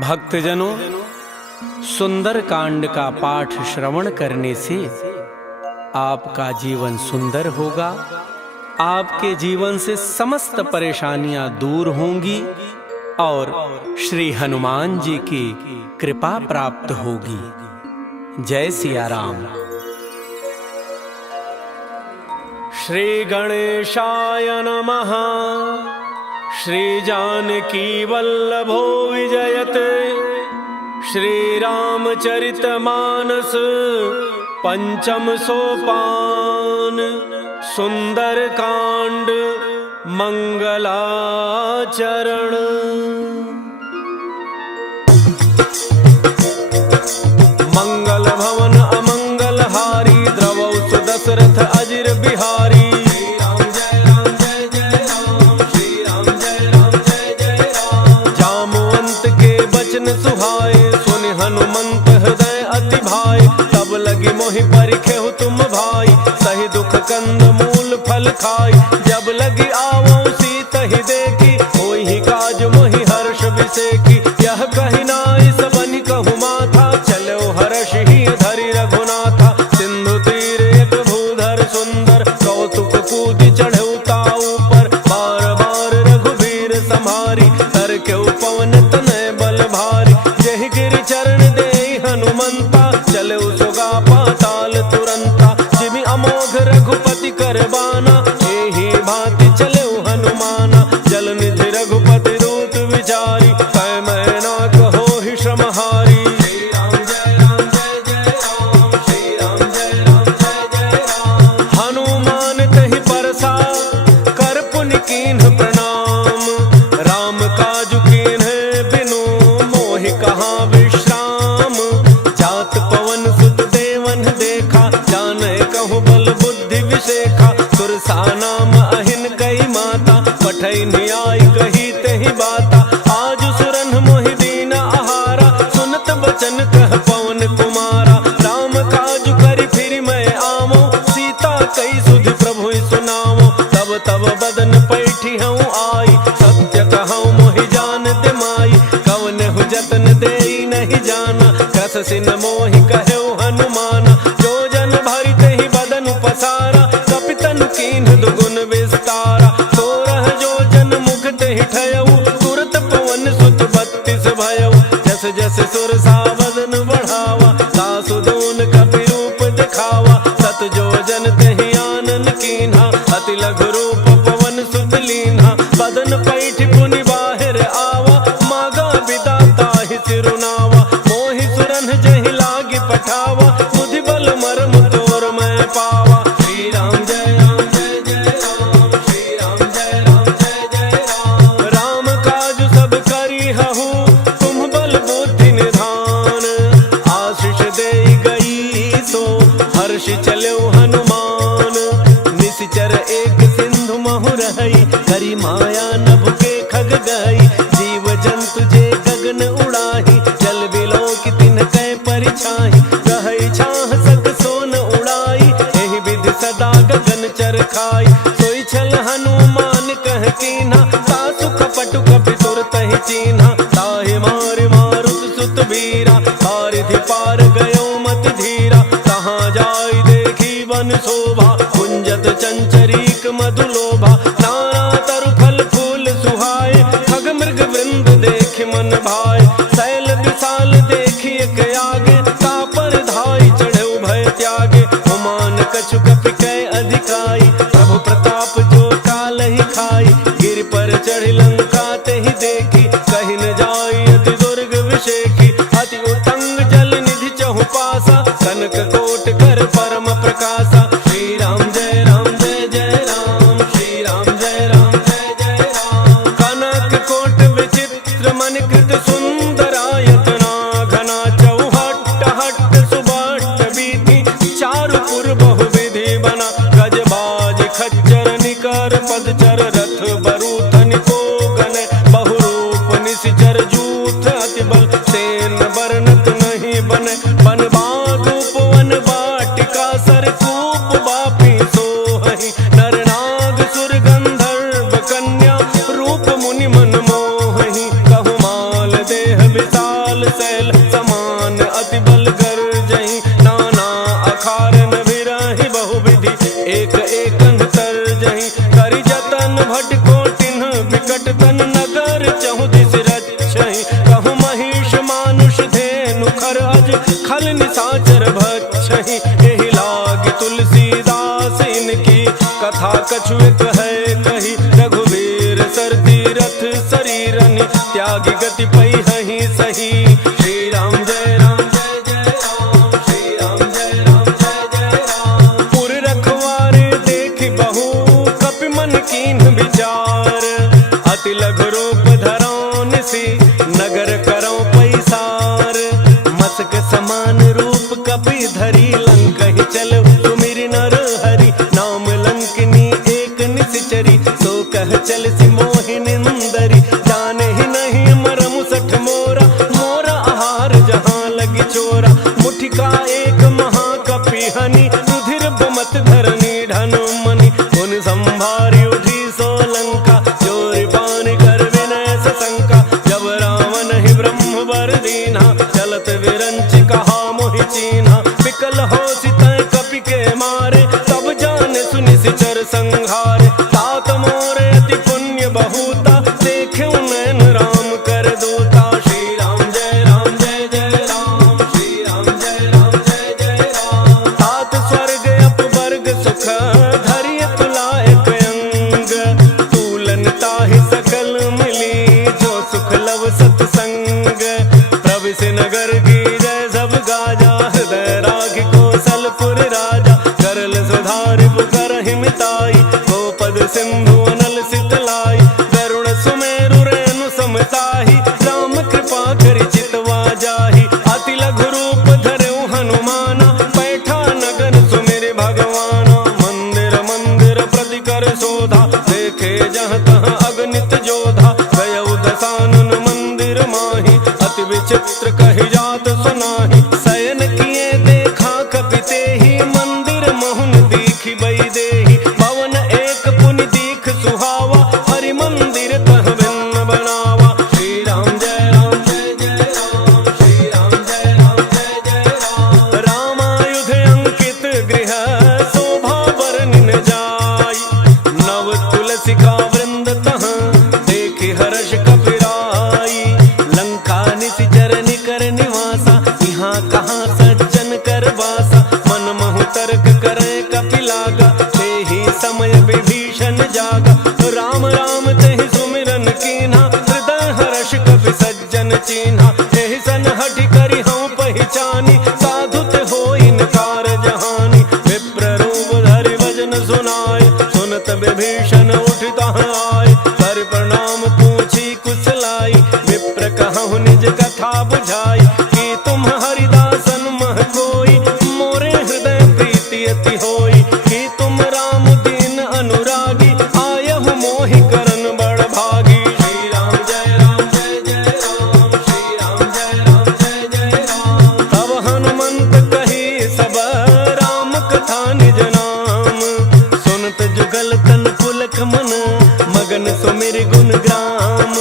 भक्तजनों, सुंदर कांड का पाठ श्रवण करने से आपका जीवन सुंदर होगा। आपके जीवन से समस्त परेशानियां दूर होंगी और श्री हनुमान जी की कृपा प्राप्त होगी। जय सिया राम। श्री गणेशाय नमः। श्री जानकी वल्लभो विजयते। श्री रामचरितमानस पंचम सोपान। सुंदर कांड मंगलाचरण। मंगल भवन अमंगल हारी। द्रवौ सुदशरथ अजिर बिहारी। सुहाए सुनि हनुमंत हृदय अति भाई। तब लगी मोहि परिखेहु तुम भाई। सही दुख कंद मूल फल खाई। जब लगी आवो सीत ही देखी। होई ही काज मोहि हर्ष विसेखी। यह कही नाई सबनि कहु माथा। चलो हर्ष ही धरि रघुनाथा। सिंधु तीर एक भूधर सुंदर। कौतुक कूदि चढ़ऊ ताऊ पर। बार बार रघुबीर सम्हारी। तर केहु पवन तनय बल भारी। जहि गिरि चरण देहि हनुमंता। चले सुगा पाताल तुरंता। जिमि अमोघ रघुपति करबाना। एहि भांति चले हनुमाना। जल निधि रघुपति रूप विचारी। कै मैना कहो ही श्रमहारी। श्री राम जय राम जय जय राम। श्री राम जय राम जय जय राम। हनुमान तहि परसा कर पुनि कीन्ह प्रणाम। राम काजु कीन्ह बिनु मोहि कहाँ विश्राम। जात पवन सुत देवन देखा। जाने कहूँ बल बुद्धि विशेखा। सुरसा नाम अहिन कई माता। पठई न्याय कही तेहि बाता। आज सुरन मोहि दीन आहारा। सुनत बचन कह पवन कुमारा। राम काज करि फिर मैं आवो। सीता कई सुधि प्रभु सुनावो। तब तब बदन पैठी हूँ आई। सत्य कहूँ मोहि जानत माई। कवन हु जतन देई नहीं जाना। कस सिन मोहि कहु हनुमाना। जो जन भरि तेहि बदन पसारा। कपितन कीन्ह दुगुन विस्तारा। 16 जो जन मुख तेहि ठयऊ। तुरत पवन सुत 32 भयऊ। जस जस सुरसा वदन बढ़ावा। सासु दून कपि रूप दिखावा। सत जो जन तेहि आनन कीन्हा। अति लघु रूप पवन सुत लीन्हा। बदन पैठि पुनि बाहिर आवा। मागा विदाता ही सिरुनावा। मोहि सुरन जहि लागी पठावा। बुद्धि बल मर्म तोर मैं पावा। श्री राम जय राम जय जय राम। श्री राम जय राम जय जय राम। राम काज सब करी हहु। तुम बल बुद्धि निधान। आशीष देई गई सो हर्ष चलो हनुमान। निश्चर एक सिंधु महु रही। करी माया नभ के खग गई। जीव जंतु जे गगन उड़ाही। जल बिलो की तिन कै परिछाही। कहई छाह सक सोन उड़ाई। एहि विधि सदा गगन चर खाई। सोई छल हनुमान कह कीन्हा। सासु कपटु कपि तुरत ही चीन्हा। ताहि मारि मारुत सुत वीरा। पारिधि पार गयो मत धीरा। तहाँ जाई देखी वन शोभा। कुंजत चंचरीक मधुलोभा। नाना तरु फल फूल सुहाए। खग मृग वृंद देख मन भाए। शैल विशाल देखी एक आगे। तापर धाई चढ़ऊ भय त्यागे। हुमान कछु कपि कै अधिकाई। प्रभु प्रताप जो काल ही खाई। गिर पर चढ़ लंका तेहि देखी। कहि न जाई अति दुर्ग विशेखी। अति उतंग जल निधि चहु पासा। कनक कोट कर परम प्रकाशा। श्री राम जय राम जय जय राम। श्री राम जय राम जय जय राम। कनक कोट विचित्र मनिकृत सुंदरायतना। घना चौहट्ट हट्ट सुबट्ट बीति। चारु पुर बहु विधि बना। गजबाज खच्चर निकर पदचर। रथ बरूथन को गन। बहुरूप निशिचर जूथ अति बल। सेन बरनत नहीं बन। बन बागुप वन बाटिका। सर कूप बापी सोहहि। नर नाग कन तर जही करि जतन भटको तिन्ह बिकट तन नगर चहु दिस रक्षहि कहु महिष मानुष धेनु खर अज खल निशाचर भक्षहि एहि लाग तुलसीदास इनकी कथा कछु एक है कही रघुवीर सर तीरथ शरीरनि त्याग गति पै हहि सही। श्री राम जय राम जय जय राम, श्री राम जय राम जय जय राम। पुर रखवारे देखि बहु कपि मन कीन्ह विचार अति लघु रूप धरौ निसि नगर करौ पैसार मसक समान रूप कपि धरि लंकहि चल सुमिरि नर हरि नाम लंकिनी एक निश्चरी सो कह चल सि मोहि निंदरी जाने ही नहीं मरम सठ मोरा मोरा आहार जहाँ लगी चोरा मुठिका एक महाकपि हनि रुधिर बमत धरनी ढन मनि उन संभारी उठी सो लंका चोरी पान कर विनय सशंका जब रावण ही ब्रह्म वर दीना चलत विरंच कहा मोहि चीन्हा विकल हो सितय कपि के मारे तब जाने सुनि सिचर संहारे तात मोरे अति पुण्य बहुता देखे नैन राम कर दूता। श्री राम जय राम जय जय राम, श्री राम जय राम जय जय राम। तात स्वर्ग अपवर्ग सुख धरिय तुलाए अंग तूलन ताहि सकल मिली जो सुख लव सत्संग प्रविश नगर की जय सब गाजा हृदय राग कौशलपुर राजा करल सुधारि पुकर मिताई गोपद सिंधु अनल सितलाई गरुड़ सुमेरु रेणु समताही राम कृपा करि चितवा जाहि अति लघु रूप धरऊ हनुमाना बैठा नगर सुमिरि भगवाना मंदिर मंदिर प्रति कर शोधा देखे जहाँ तहाँ अगणित जोधा गयउ दसानन मंदिर माही अति विचित्र कहि जात सुनाही शयन किए देखा कपि तेहि मंदिर मोहन दीखि बई देहि भवन एक पुनि दीख सुहावा हरि मंदिर तह भिन्न बनावा। श्री राम जय राम जय जय राम, श्री राम जय राम जय जय राम। रामायुध अंकित गृह शोभा बरनिन जाय नव तुलसिका वृंद तह देखि हर्ष कपिराई लंका निशिचर निकर निवासा यहाँ कहाँ सज्जन कर वासा मन महु तर्क करे कपि लागा तेहि समय विभीषण जागा राम राम तेहि सुमिरन कीन्हा हृदय हर्ष कपि सज्जन चीन्हा एहि सन हठि करि हऊँ पहिचानी साधु ते होई नकार जहानी विप्र रूप धरि भजन सुनाय सुनत विभीषण उठ तहाँ आय कर प्रणाम पूछी कुशलाई विप्र कहु निज कथा बुझाई कि तुम हरिदासन मह कोई मोरे हृदय प्रीति अति होई कि तुम राम दीन अनुरागी आयहु मोहि करन बड़ भागी। श्री राम जय राम जय जय राम, श्री राम जय राम जय जय राम। तब हनुमंत कही सब राम कथा निज नाम सुनत जुगल तन पुलक मन मगन सुमिरि गुण ग्राम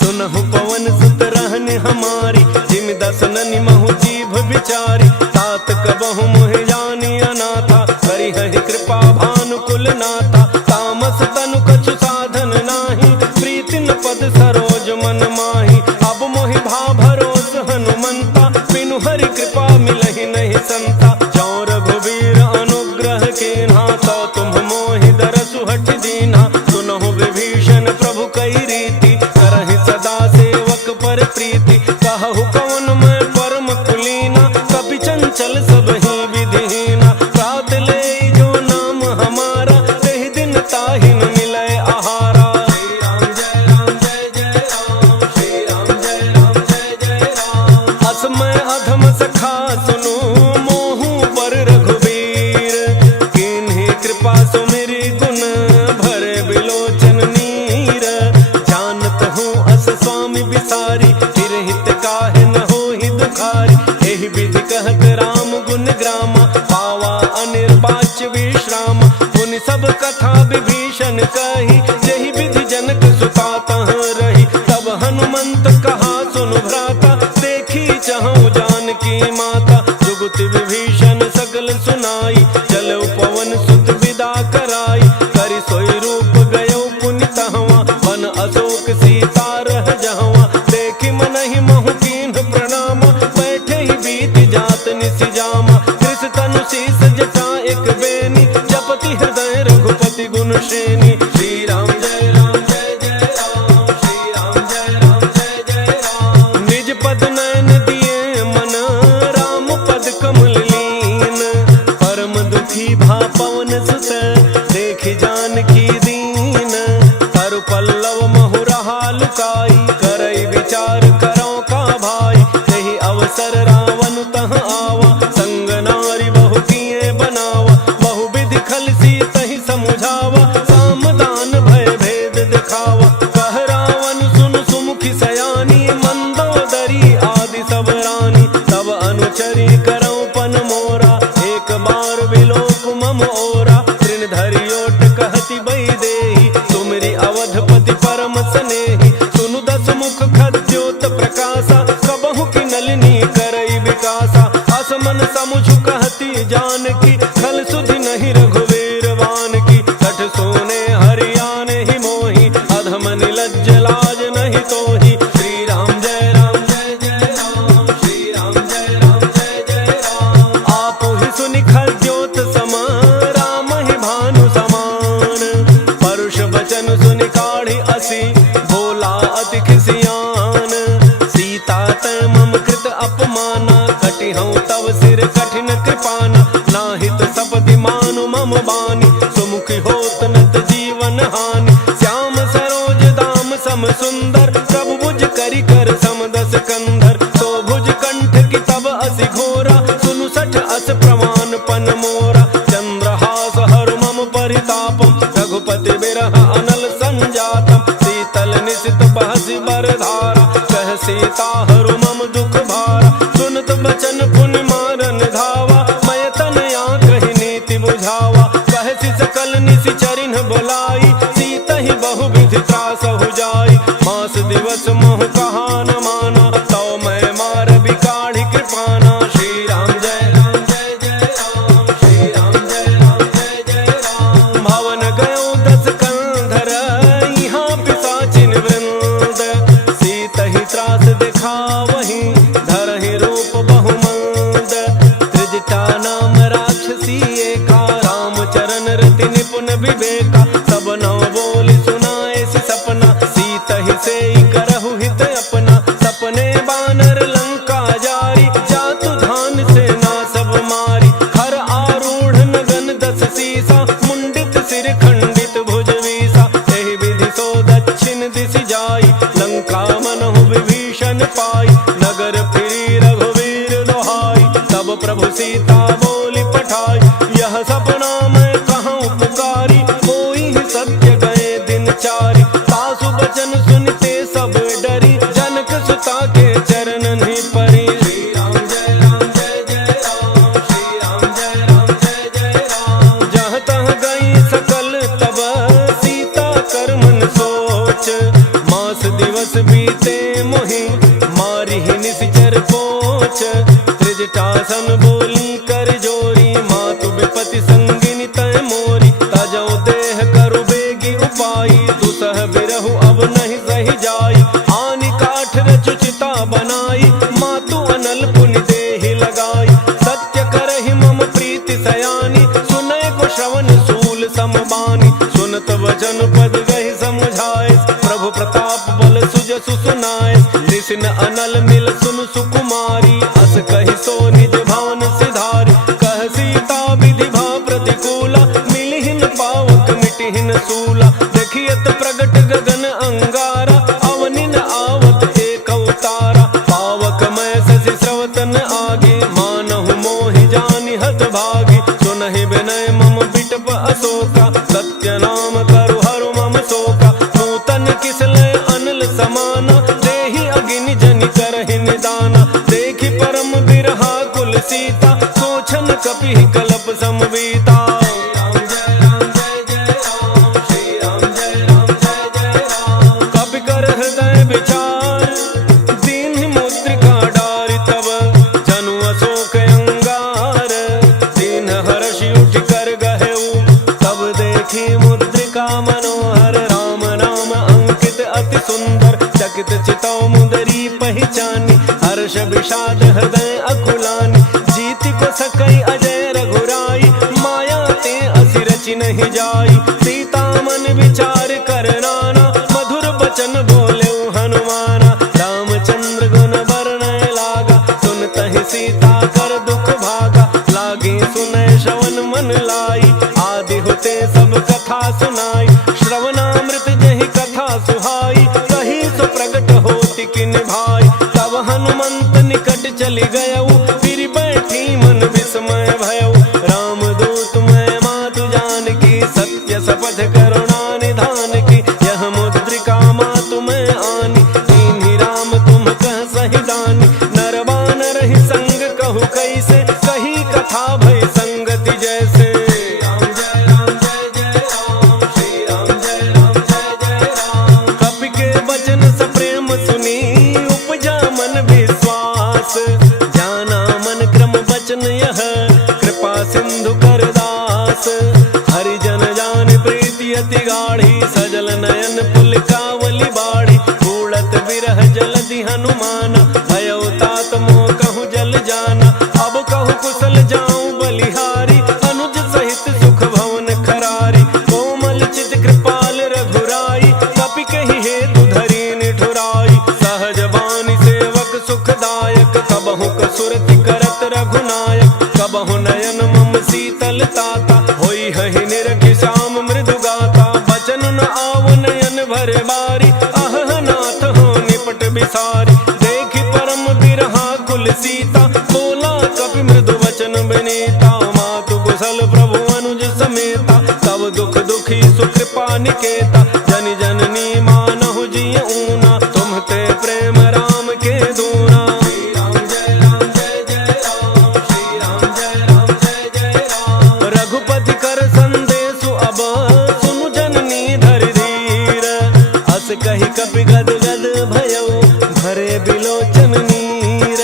सुनहु पवन सुत रहनि हमारी जिम दसननि महु जीभ विचारी तात कबहु मोहि जानी अनाथा करि हहि कृपा भानुकुल नाथा तामस तनु कछु साधन नाही प्रीति न पद सरोज मन माही अब मोहि भा भरोस हनुमंता बिनु हरि कृपा मिलहि नहीं संता जौ रघुवीर अनुग्रह कीन्हा तो तुम मोहि दरसु हठ दीन्हा सुनहु विभीषण प्रभु कई रीति करहि सदा सेवक पर प्रीति कहु कवन मैं परम कुलीना कपि चंचल सब ही विधिहीना प्रात ले जो नाम हमारा तेहि दिन ताहि न मिलै आहारा। श्री राम जय राम जय जय राम, श्री राम जय राम जय जय राम। असमय अधम सखा सुनु मोहु पर रघुवीर किन्हि कृपा सुमिरि गुण भरे बिलोचन नीर जानत हूँ अस स्वामी बिसारी फिर हित काहे न होहि दुखारी एहि विधि कहत राम गुण ग्रामा पावा अनिर्वाच्य विश्राम मुनि सब कथा विभीषण कही जहि विधि जनक सुता तह रही तब हनुमंत कहा सुनु भ्राता देखी चहु जानकी माता जुगति विभीषण सकल सुनाई चलो पवन सुत विदा कराई सोई रूप गयो पुनि तहवा, बन अशोक सीता रह जहवा। देखी मनहि महु कीन्ह प्रणाम, बैठे ही बीत जात निसि जामा। कृष तनु शीस जटा एक बेनी, जपति हृदय रघुपति गुण श्रेणी। श्री राम जय राम जय जय राम, श्री राम जय राम जय जय राम। निज पद नयन दिए मन, राम पद कमल लीन। परम दुखी भा पवन सुत, देखि जानकी दीन। तरु पल्लव महु रहा लुकाई, करई विचार करो का भाई। यही अवसर रावण तह आवा, संग नारी बहु किए बनावा। बहु विधि खल सीतहि समुझावा, सामदान भय भेद दिखावा। कह रावण सुन सुमुखी सयानी, मंदोदरी आदि सब रानी। तब अनुचरी करौ पन मोरा, एक बार विलोक मम ओरा। तृण धरि ओट कहति बहि देहि, तुमरी अवधपति परम स्नेही। सुनु दस मुख खद्योत प्रकाशा, कबहु की नलिनी करई विकासा। असमन समुझ कहती जानकी, खल सुधि नहीं रघुवीर वान की। कठ सोने हरियाने ही मोही, अधम निलज्ज लाज नहीं तोही। श्री राम जय राम जय जय राम, श्री राम जय राम जय जय राम। आपो ही सुनि खद्योत सम, राम ही भानु समान। परुष बचन सुनि काढ़ी असी, भोला अति खिसियान। सीता तै मम कृत अपमाना, कटिहउँ तव सिर कठिन कृपाना। नाहित सपदि मानु मम बानी, सुमुखी होत नत जीवन हानि। श्याम सरोज दाम सम सुंदर, प्रभु भुज करि कर सम दस कंधर। तो भुज कंठ की तब असि घोरा, सुनु सठ अस प्रमाण पन मोरा। चंद्रहास हरु मम परितापम, रघुपति बिरह अनल संजातम। शीतल निशित बहसि बरधारा, कह सीता हरु मम दुख भारा। सुनत बचन पुनि मारन धावा, मैं तनया कहि नीति बुझावा। कहसि सकल निसि चरिन्ह बोलाई, सीतहि बहु विधि त्रासहु जाई। मास दिवस मोह कहा न माना, तौ मैं मार बिकाढ़ी कृपाना। श्री राम जय राम जय जय राम, श्री राम जय राम जय जय राम। भवन गयो दस कंधर, यहाँ पिशाचिन वृंद। सीतहि त्रास दिखावहि, धरहि रूप बहुमंद। त्रिजटा नाम राक्षसी एका, राम चरण रति निपुण विवेका। सब नव बोली सुनाए सि सपना, सीतहि सेई करहु हित अपना। सपने बानर लंका जारी, जातु धान सेना सब मारी। खर आरूढ़ नगन दस सीसा, मुंडित सिर खंडित भुज वीसा। एहि विधि सो दक्षिण दिशि जाई, लंका मनहु विभीषण पाई। नगर फिरी रघुवीर दोहाई, तब प्रभु सीता बोली पठाई। यह सपना मैं कहूँ पुकारी, कोई ही सत्य गए दिन चारी। सासु बचन सुनते सब डरी, जनक सुता के चरण ही परी। श्री राम जय राम जय जय राम, श्री राम जय राम जय जय राम। जहाँ तहाँ गई सकल तब, सीता कर मन सोच। मास दिवस बीते मोहि, मारी ही निसिचर पोच। त्रिजटासन बोली कर जोरी, मातु विपति संगिनी तय मोरी। तजौ देह करु बेगी उपाई, दुसह बिरहु अब नहीं सही जाई। आनि काठ रचुचिता बनाई, मातु अनल पुनि देहि लगाई। सत्य करहि मम प्रीति सयानी, सुनय को श्रवण सूल समबानी। सुनत वचन पद गहि समुझाए, प्रभु प्रताप बल सुजसु सुनाए। निसिन अनल मिल सुन सुकुमारी, अस कहि सो निज भान सिधारी। कह सीता विधि भा प्रतिकूला, मिलिहिन पावक मिटिहिन सूला। देखियत प्रगट गगन अंगारा, अवनिन आवत एक अवतारा। पावक मैं शशि स्रवतन आगे, मानहु मोहि जानि हत भागी। सुनहि विनय मम बिटप अशोका, सत्य नाम करु हरु मम शोका। नूतन किसलय अनल समाना, देहि अगिनि जनि करहि निदाना। देखि परम बिरहा कुल सीता, सोचन कपिहि कलप समवीता। श्री राम जय राम जय जय राम, श्री राम जय राम जय जय मुद्रिका मनोहर, राम नाम अंकित अति सुंदर, चकित चितौ मुदरी पहचानी, हर्ष विषाद हृदय अकुलानी, जीति को सकई अजय रघुराई, माया ते असि रचि नहीं जाई, सीता मन विचार कर नाना, मधुर बचन बोले हनुमाना, रामचंद्र गुण बरनय लागा, सुनतहि सीता कर दुख भागा, लागे सुनय श्रवण मन लाई, आदि होते सब कथा सुनाई, श्रवणामृत जहि कथा सुहाई, कही सो प्रगट होति किन भाई, तब हनुमंत निकट चली गयऊ, फिर बैठी मन विस्मय भयऊ, राम दूत मैं मातु जानकी, सत्य शपथ करुणा निधान की, यह मुद्रिका मातु मैं आनी, दीन्ही राम तुम कह सही दानी, नर बानर ही संग कहु कैसे, कही कथा भय संगति जैसे, कपि के वचन सप्रेम सुनी, उपजा मन विश्वास, जाना मन क्रम वचन यह, कृपा सिंधु कर दास, हरिजन जान प्रीति अति गाढ़ी, सजल नयन पुलकावली बाढ़ी, उड़त विरह जलधि हनुमाना, भयउ तात मोह कहूँ जल जाना, अब कहूँ कुशल जाऊं बलिहारी, अनुज सहित सुख भवन खरारी, कोमल चित कृपाल रघुराई, कपि कहि हेतु धरि निठुराई, सहज बानी सेवक सुखदायक, कबहु कसुरति करत रघुनायक, कबहु नयन मम शीतल ताता, होई हहि निरखि श्याम मृदु गाता, बचन न आव नयन भरे बारी, अहह नाथ हो निपट बिसारी, देखि परम बिरहा कुल सीता, बोला कपि मृदु वचन विनीता, मातु कुशल प्रभु अनुज समेता, तब दुख दुखी सुकृपा निकेता, जन जननी मानहु जिय ऊना, तुम ते प्रेम राम के दूना, श्री राम जय राम जय जय राम, श्री राम जय राम जय जय राम, रघुपति कर संदेशु अब, सुनु जननी धरि धीर, हस कहि कपि गद गद भयउ, भरे बिलोचन नीर,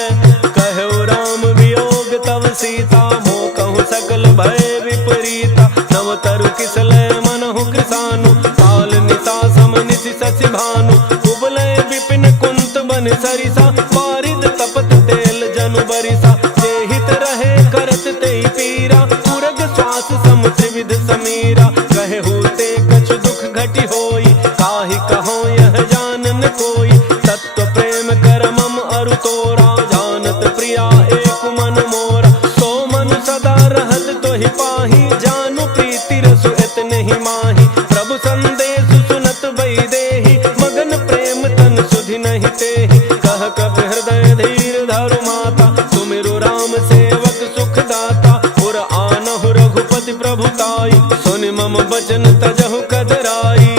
कहु राम वियोग तव सीता, मोह कहूँ सकल भय विपरीता, नव तरु किसलय मनहु कृसानु, काल निशा सम निशि शशि भानु, कुबलय विपिन कुंत बन सरिसा, पारिद तपत तेल जनु बरिसा, जेहित रहे करत तेहि पीरा, उरग श्वास सम त्रिविध समीरा, कहे होते कछु दुख घटी होई, काहि कहो यह जानन कोई, तत्व प्रेम कर मम अरु तोरा, जानत प्रिया एक मन मोरा, सो मन सदा रहत तोहि पाही, जानु प्रीति रसु इतने ही माही, प्रभु संदेश सुनत बई देहि, मगन प्रेम तन सुधि नहीं तेहि, कह कपि हृदय धीर धरु माता, सुमिरु राम सेवक सुख दाता, पुर आनहु रघुपति प्रभुताई, सुनि मम बचन तजहु कदराई,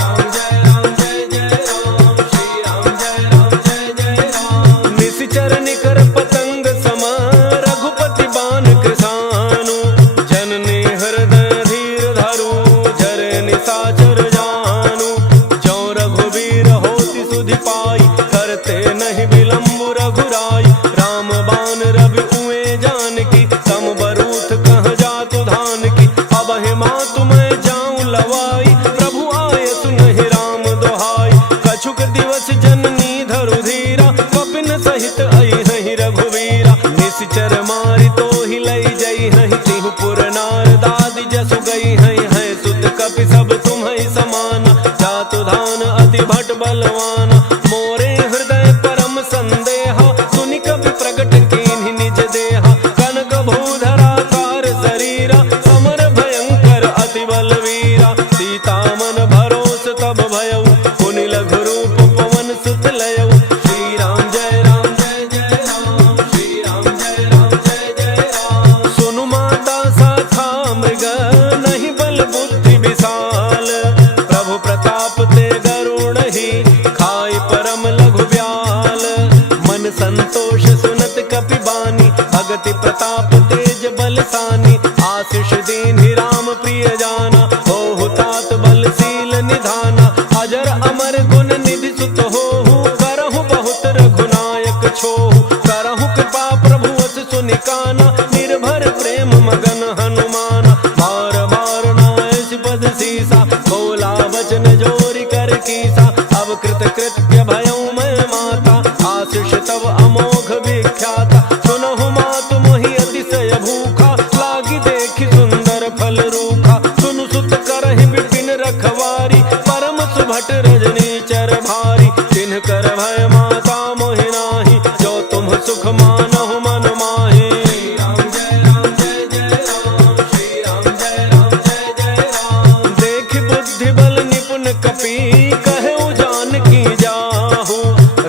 राम जय राम जय जय राम, श्री राम जय राम जय जय राम, निशिचर निकर पतंग सम, रघुपति बान कृसानु, जननी हृदय धीर धरु, जरे निशाचर जानु, जो रघुवीर होति सुधि पाई, करते नहीं विलम्ब रघुराई, राम बान रवि उए जानकी, तम बरूथ कह जातु धान की, अब हे मातु मैं जाऊं लवाई, प्रभु आए सुनहि राम दोहाई, कछुक दिवस जननी धरु धीरा, कपिन सहित आई हहि रघुवीरा, निशिचर मारि तो ही लई जई हहि, तिहु पुर नार दादि जसु गई हई, है सुत कपि सब तुम्हि समाना, जातु धान अति भट बलवाना, मोरे हृदय परम संदेहा, सुनि कपि प्रगट कीन्हि निज देहा, कनक भूधरा कार शरीरा, समर भयंकर अति बलवीरा, सीता मन भरोस तब भयउ, पुनि लघु रूप पवन सुत लयउ, श्री राम जय राम जय जय राम, श्री राम जय राम जय जय राम, सुनु माता साखा मृग, नहीं बल बुद्धि विशाल, प्रभु प्रताप ते गरुण ही, खाई परम लघु ब्याल, मन संतोष सुनत कपि बानी, भगति प्रताप तेज बलसानी, आशीष दीन्हि राम प्रिय जाना, होहु तात बलशील निधाना, अजर अमर गुण निधि सुत होहु, करहु बहुत रघुनायक छोहु, करहु कृपा प्रभु अस सुनिकाना, निर्भर प्रेम मगन हनुमाना, बार बार नायस पद शीस शीसा, बोला वचन जोरी कर कीसा। अब कृत कृत्य भयऊ मैं माता, आशीष तब अमोघ विख्याता। सुनहु मातु मोहि अतिशय भूखा, लागी देखी सुंदर फल रूखा। सुनु सुत करहि विपिन रखवारी, परम सुभट रजनी चर भारी। तिन्ह कर भय माता मोहि नाही, जो तुम सुख मानहु मन माहि। राम जय राम जय जय राम, श्री राम जय राम जय जय राम। देख बुद्धि बल निपुण कपि, कहु जानकी जाहु।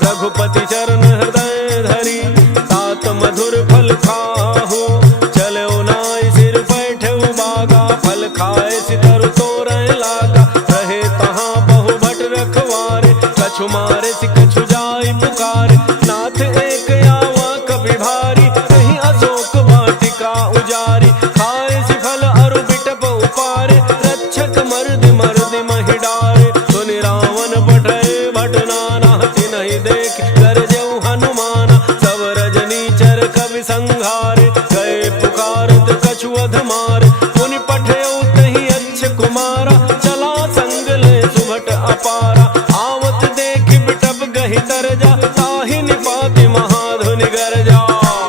रघुपति चरण हृदय धरी, तात मधुर फल खाहु। चलऊ नाई सिर बैठऊ बागा, फल खाए सितरु तोरय लागा। रहे तहाँ बहु भट रखवारे, कछु मारे सि कछु जाई पुकारे। नाथ एक आवा कपि भारी, कहीं अशोक वाटिका उजारी। खाए सि फल अरु बिटप उपारे, रक्षक मर्दि मर्दि महि डारे। सुनि रावण पठय भट नाना, तिनहि देख गरजऊ हनुमाना। सब रजनी चर कवि संघारे, गए पुकारत कछु अध मारे। मुनि पठयऊ तहि अच्छ कुमारा, चला संग ले सुभट अपारा। आवत देख बिटप गहि तरजा, ताहि निपाति महाधुनि गरजा।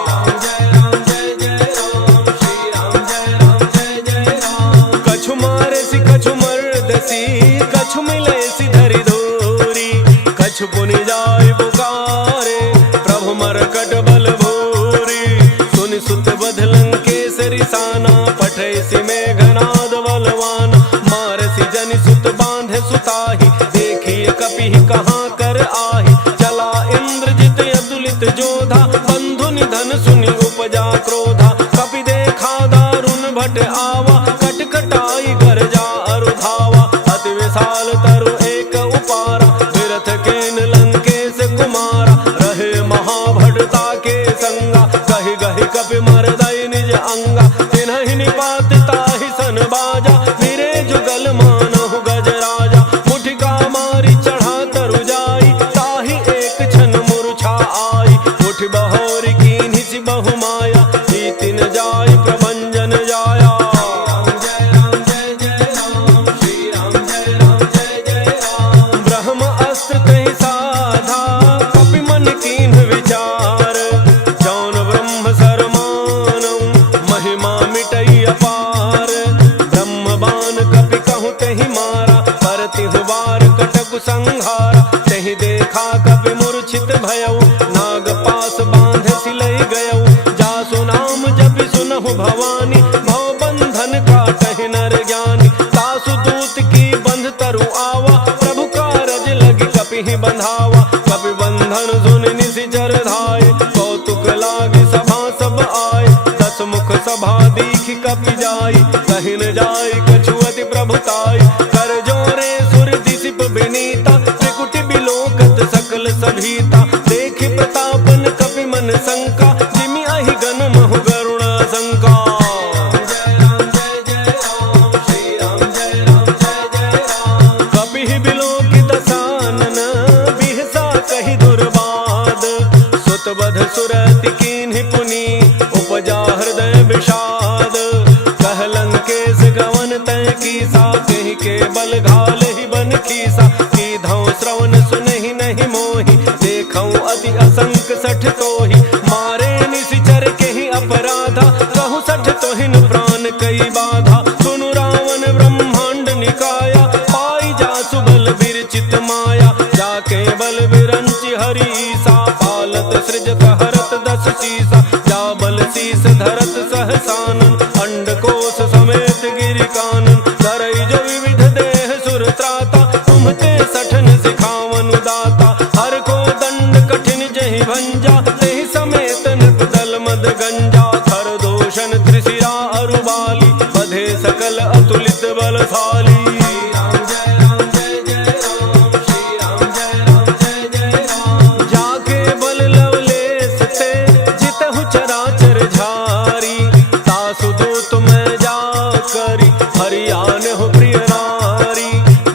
राम जय राम जय जय राम, श्री राम जय राम जय जय राम। कछु मारे सि कछु मर्दसी, कछु मिले सि धरि धूरी। कछु पुनि जाय पुकारे, प्रभु मरकट बल भूरी। सुनि सुत बध लंकेसरि साना, पठै सि मेघनाद बलवाना। मारसि जनि सुत बांधे सुताहि, देखिए कपिहि कहाँ कर आहि। चला इंद्रजित अतुलित जोधा, बंधु निधन सुनि उपजा क्रोधा। कपि देखा दारुण भट आवा, कटकटाई गरजा अरु धावा। अति विशाल तरु एक उपारा, विरथ केन लंकेश कुमारा। रहे महाभटता के संगा, कहि गहि कपि मरदई निज अंगा। तिन्हि निपात ताहि सन बाजा, फिरे जुगल मानहु गजराजा। मुठिका मारी चढ़ा तरु जाई, ताहि एक क्षण मूर्छा आई। उठ बहोरी कीन्हि सि बहु माया, तीन जाय प्रभंजन जाया। राम जय राम जय जय राम, श्री राम जय राम जय जय राम। ब्रह्म अस्त्र तहि साधा, कपि मन कीन्ह विचार। जौन ब्रह्म सर मानऊ, महिमा मिटई अपार। ब्रह्म बाण कपि कहूँ तहि मारा, परतिहु बार कटकु संहारा। तहि देखा कपि मूर्छित भयऊ, नाग पास बांध सिलई गयऊ। जासु नाम जपि सुनहु भवानी, भव बंधन काटहि नर ज्ञानी। तासु दूत की बंध तरु आवा, प्रभु कारज लगी कपिहि बंधावा। कपि बंधन सुनि निशिचर धाये, कौतुक लागी सभा सब आए। दस मुख सभा दीखि कपि जाई, कहि न जाई कछु अति प्रभुताई। कर जोरे सुर दिसिप विनीता, त्रिकुटि बिलोकत सकल सभीता। देखि प्रतापन कपि मन शंका, जिमि अहि गन महु गरुण शंका। राम जय राम जय जय राम, श्री राम जय राम जय जय राम। कपिहि बिलोकित सानन, बिहसा कहि दुर्बाद। सुत बध सुरति कीन्हि पुनि, उपजा हृदय विषाद। कह लंकेश गवन तय कीसा, कहि के बल घालहि बन कीसा। कीधौ श्रवण सुनहि नहीं मोहि, देखौ अति असंक सठ तोहि। मारे निशिचर केहि अपराधा, कहु सठ तोहिन प्राण कई बाधा। सुनु रावण ब्रह्मांड निकाया, पाई जासु बल विरचित माया। जाके बल विरंचि हरीसा, पालत सृजत हरत दस शीसा। जा बल शीस धरत सहसानन, अंडकोश समेत गिरि कानन। धरई जो विविध देह सुर त्राता, तुमते सठन सिखावन दाता। हर को दंड कठिन जहि भंजा, तेहि समेत नृप दल मद गंजा। खर दोषण त्रिशिरा अरु बाली, बधे सकल अतुलित बलशाली। राम जय राम जय जय राम, श्री राम जय राम जय जय राम। जाके बल लवलेस ते, जितहु चराचर झारी। तासु दूत मैं जा करी, हरियान हो प्रिय नारी।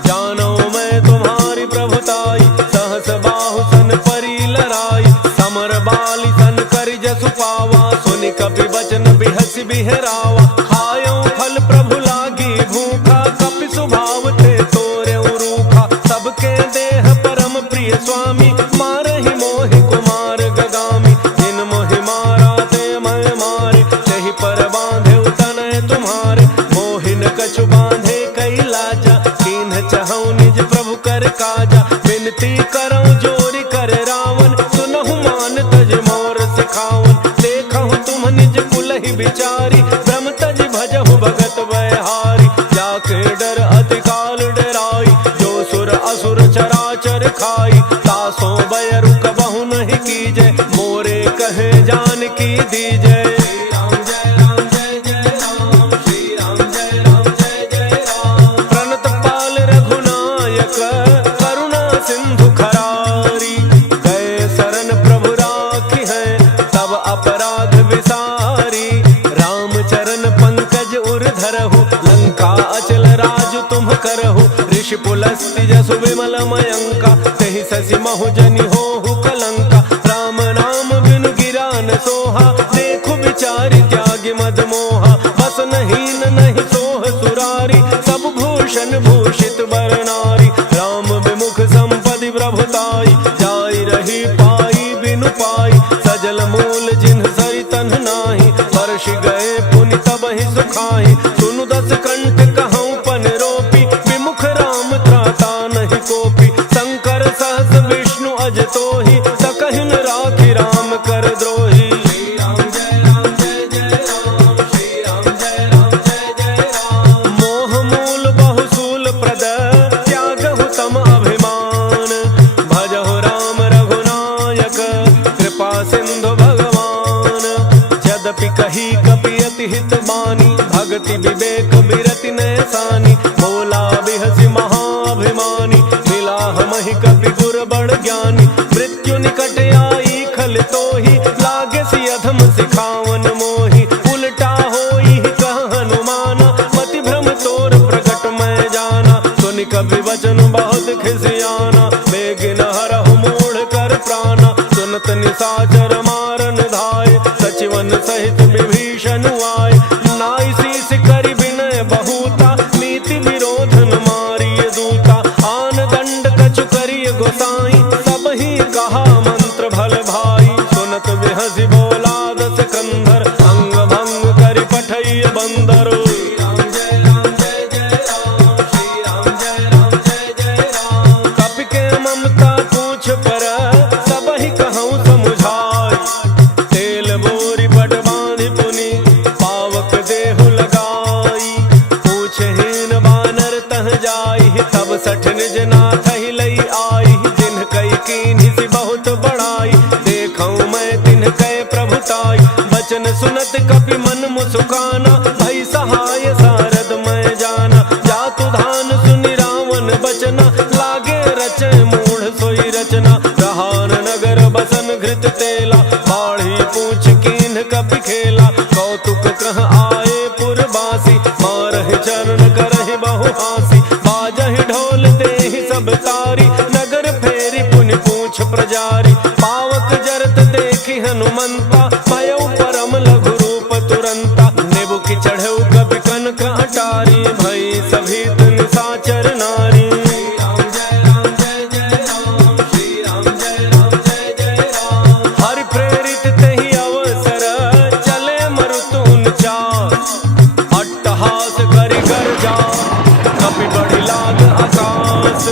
जानो मैं तुम्हारी प्रभुताई, सहस बाहु सन परी लराई। समर बाली सन करि जसु पावा, सुनि कपि बचन बिहसि बिहरावा। खायो फल प्रभु लागी भूखा, कपि स्वभाव दीन चहु निज प्रभु कर काजा, विनती करऊं जोरि कर रावण, सुनहु मान तज मोर सिखावन। देखहु तुम निज कुलहि बिचारी, ब्रह्म तज भजहु भगत बयहारी। जाके डर अति काल डराई, जो सुर असुर चराचर खाई। तासो बयरु कबहु नहीं कीजय, मोरे कहे जानकी दीजय। प्रणत पाल रघुनायक, करुणा सिंधु खरारी। गए शरण प्रभु राखी है, तब अपराध विसारी। राम चरण पंकज उर धरहु, लंका अचल राज तुम करहु। ऋषि पुलस्त्य जसु विमल मयंका, तेहि ससि महु जनि होहु कलंका। राम नाम बिनु गिरा न सोहा, देखु बिचारि त्यागी मद मोहा। बस हीन नहीं सोह सुरारी, सब भूषण भूषित बर नारी। राम विमुख संपदि प्रभुताई, जाई रही पाई बिनु पाई। सजल मूल जिन्ह सरि तन्ह नाही, वर्ष गए पुनि तबहि सुखाई। सुनु दस कंठ कहऊँ पन रोपी, विमुख राम त्राता नहीं कोपी। शंकर सहस विष्णु अज तोहि, सकहिन राखि राम कर द्रोही। मोह मूल बहुसूल प्रद, त्यागहु तम अभिमान। भजहु राम रघुनायक, कृपा सिंधु भगवान। यद्यपि कही कपि अति हित बानी, भगति विवेक बिरति नैसानी। बोला बिहसि महाभिमानी, मिला हमहि कपि गुर बड़ ज्ञानी। मृत्यु निकट आई खल तोहि, लागे सि अधम सिखावन मोहि। उलटा होई कह हनुमाना, मति भ्रम तोर प्रगट मैं जाना। सुनि कपि वचन बहुत खिसियाना, बेगिन हरहु मूढ़ कर प्राणा। सुनत निशाचर मारन धाय, सचिवन सहित विभीषण आए। नाई शीस करि विनय बहुता, नीति विरोधन मारिय दूता। आन दंड कछु करिय गोसाई, सबहि कहा मंत्र भल भाई। सुनत बिहसि बोला दस कंधर, अंग भंग करि पठइय बंदर। कपि के ममता पूछ पर, सबहि कहऊँ समुझाई। तेल बोरी पट बांधि पुनि, पावक देहु लगाई। पूछहीन बानर तह जाई, तब सठ निज नाथ ही लई आई। जिन्ह कई कीन्हि सि बहुत बड़ाई, देखऊँ मैं तिन्ह कै प्रभुताई। बचन सुनत कपि मन मुसुकाना, भई सहाय सारद मैं जाना। जातु धान सुनि रावण बचना, लागे रचै मूढ़ सोई रचना। रहान नगर बसन घृत तेला, बाढ़ी पूछ कीन्ह कपि खेला। कौतुक कह आए पुरबासी, मारहि चरण करहि बहु हासी। बाजहि ढोल देहि सब तारी, नगर फेरि पुनि पूछ प्रजारी। पावक जरत देखि हनुमंता, भयउ परम लघु रूप तुरंता। नेबुकि चढ़ऊ कपि कनक अटारी, भई सभीत निशाचर नारी। हरि प्रेरित तेहि अवसर, चले मरुत उनचास। अट्टहास करि गर्जा, कपि बढ़ि लाग आकाश।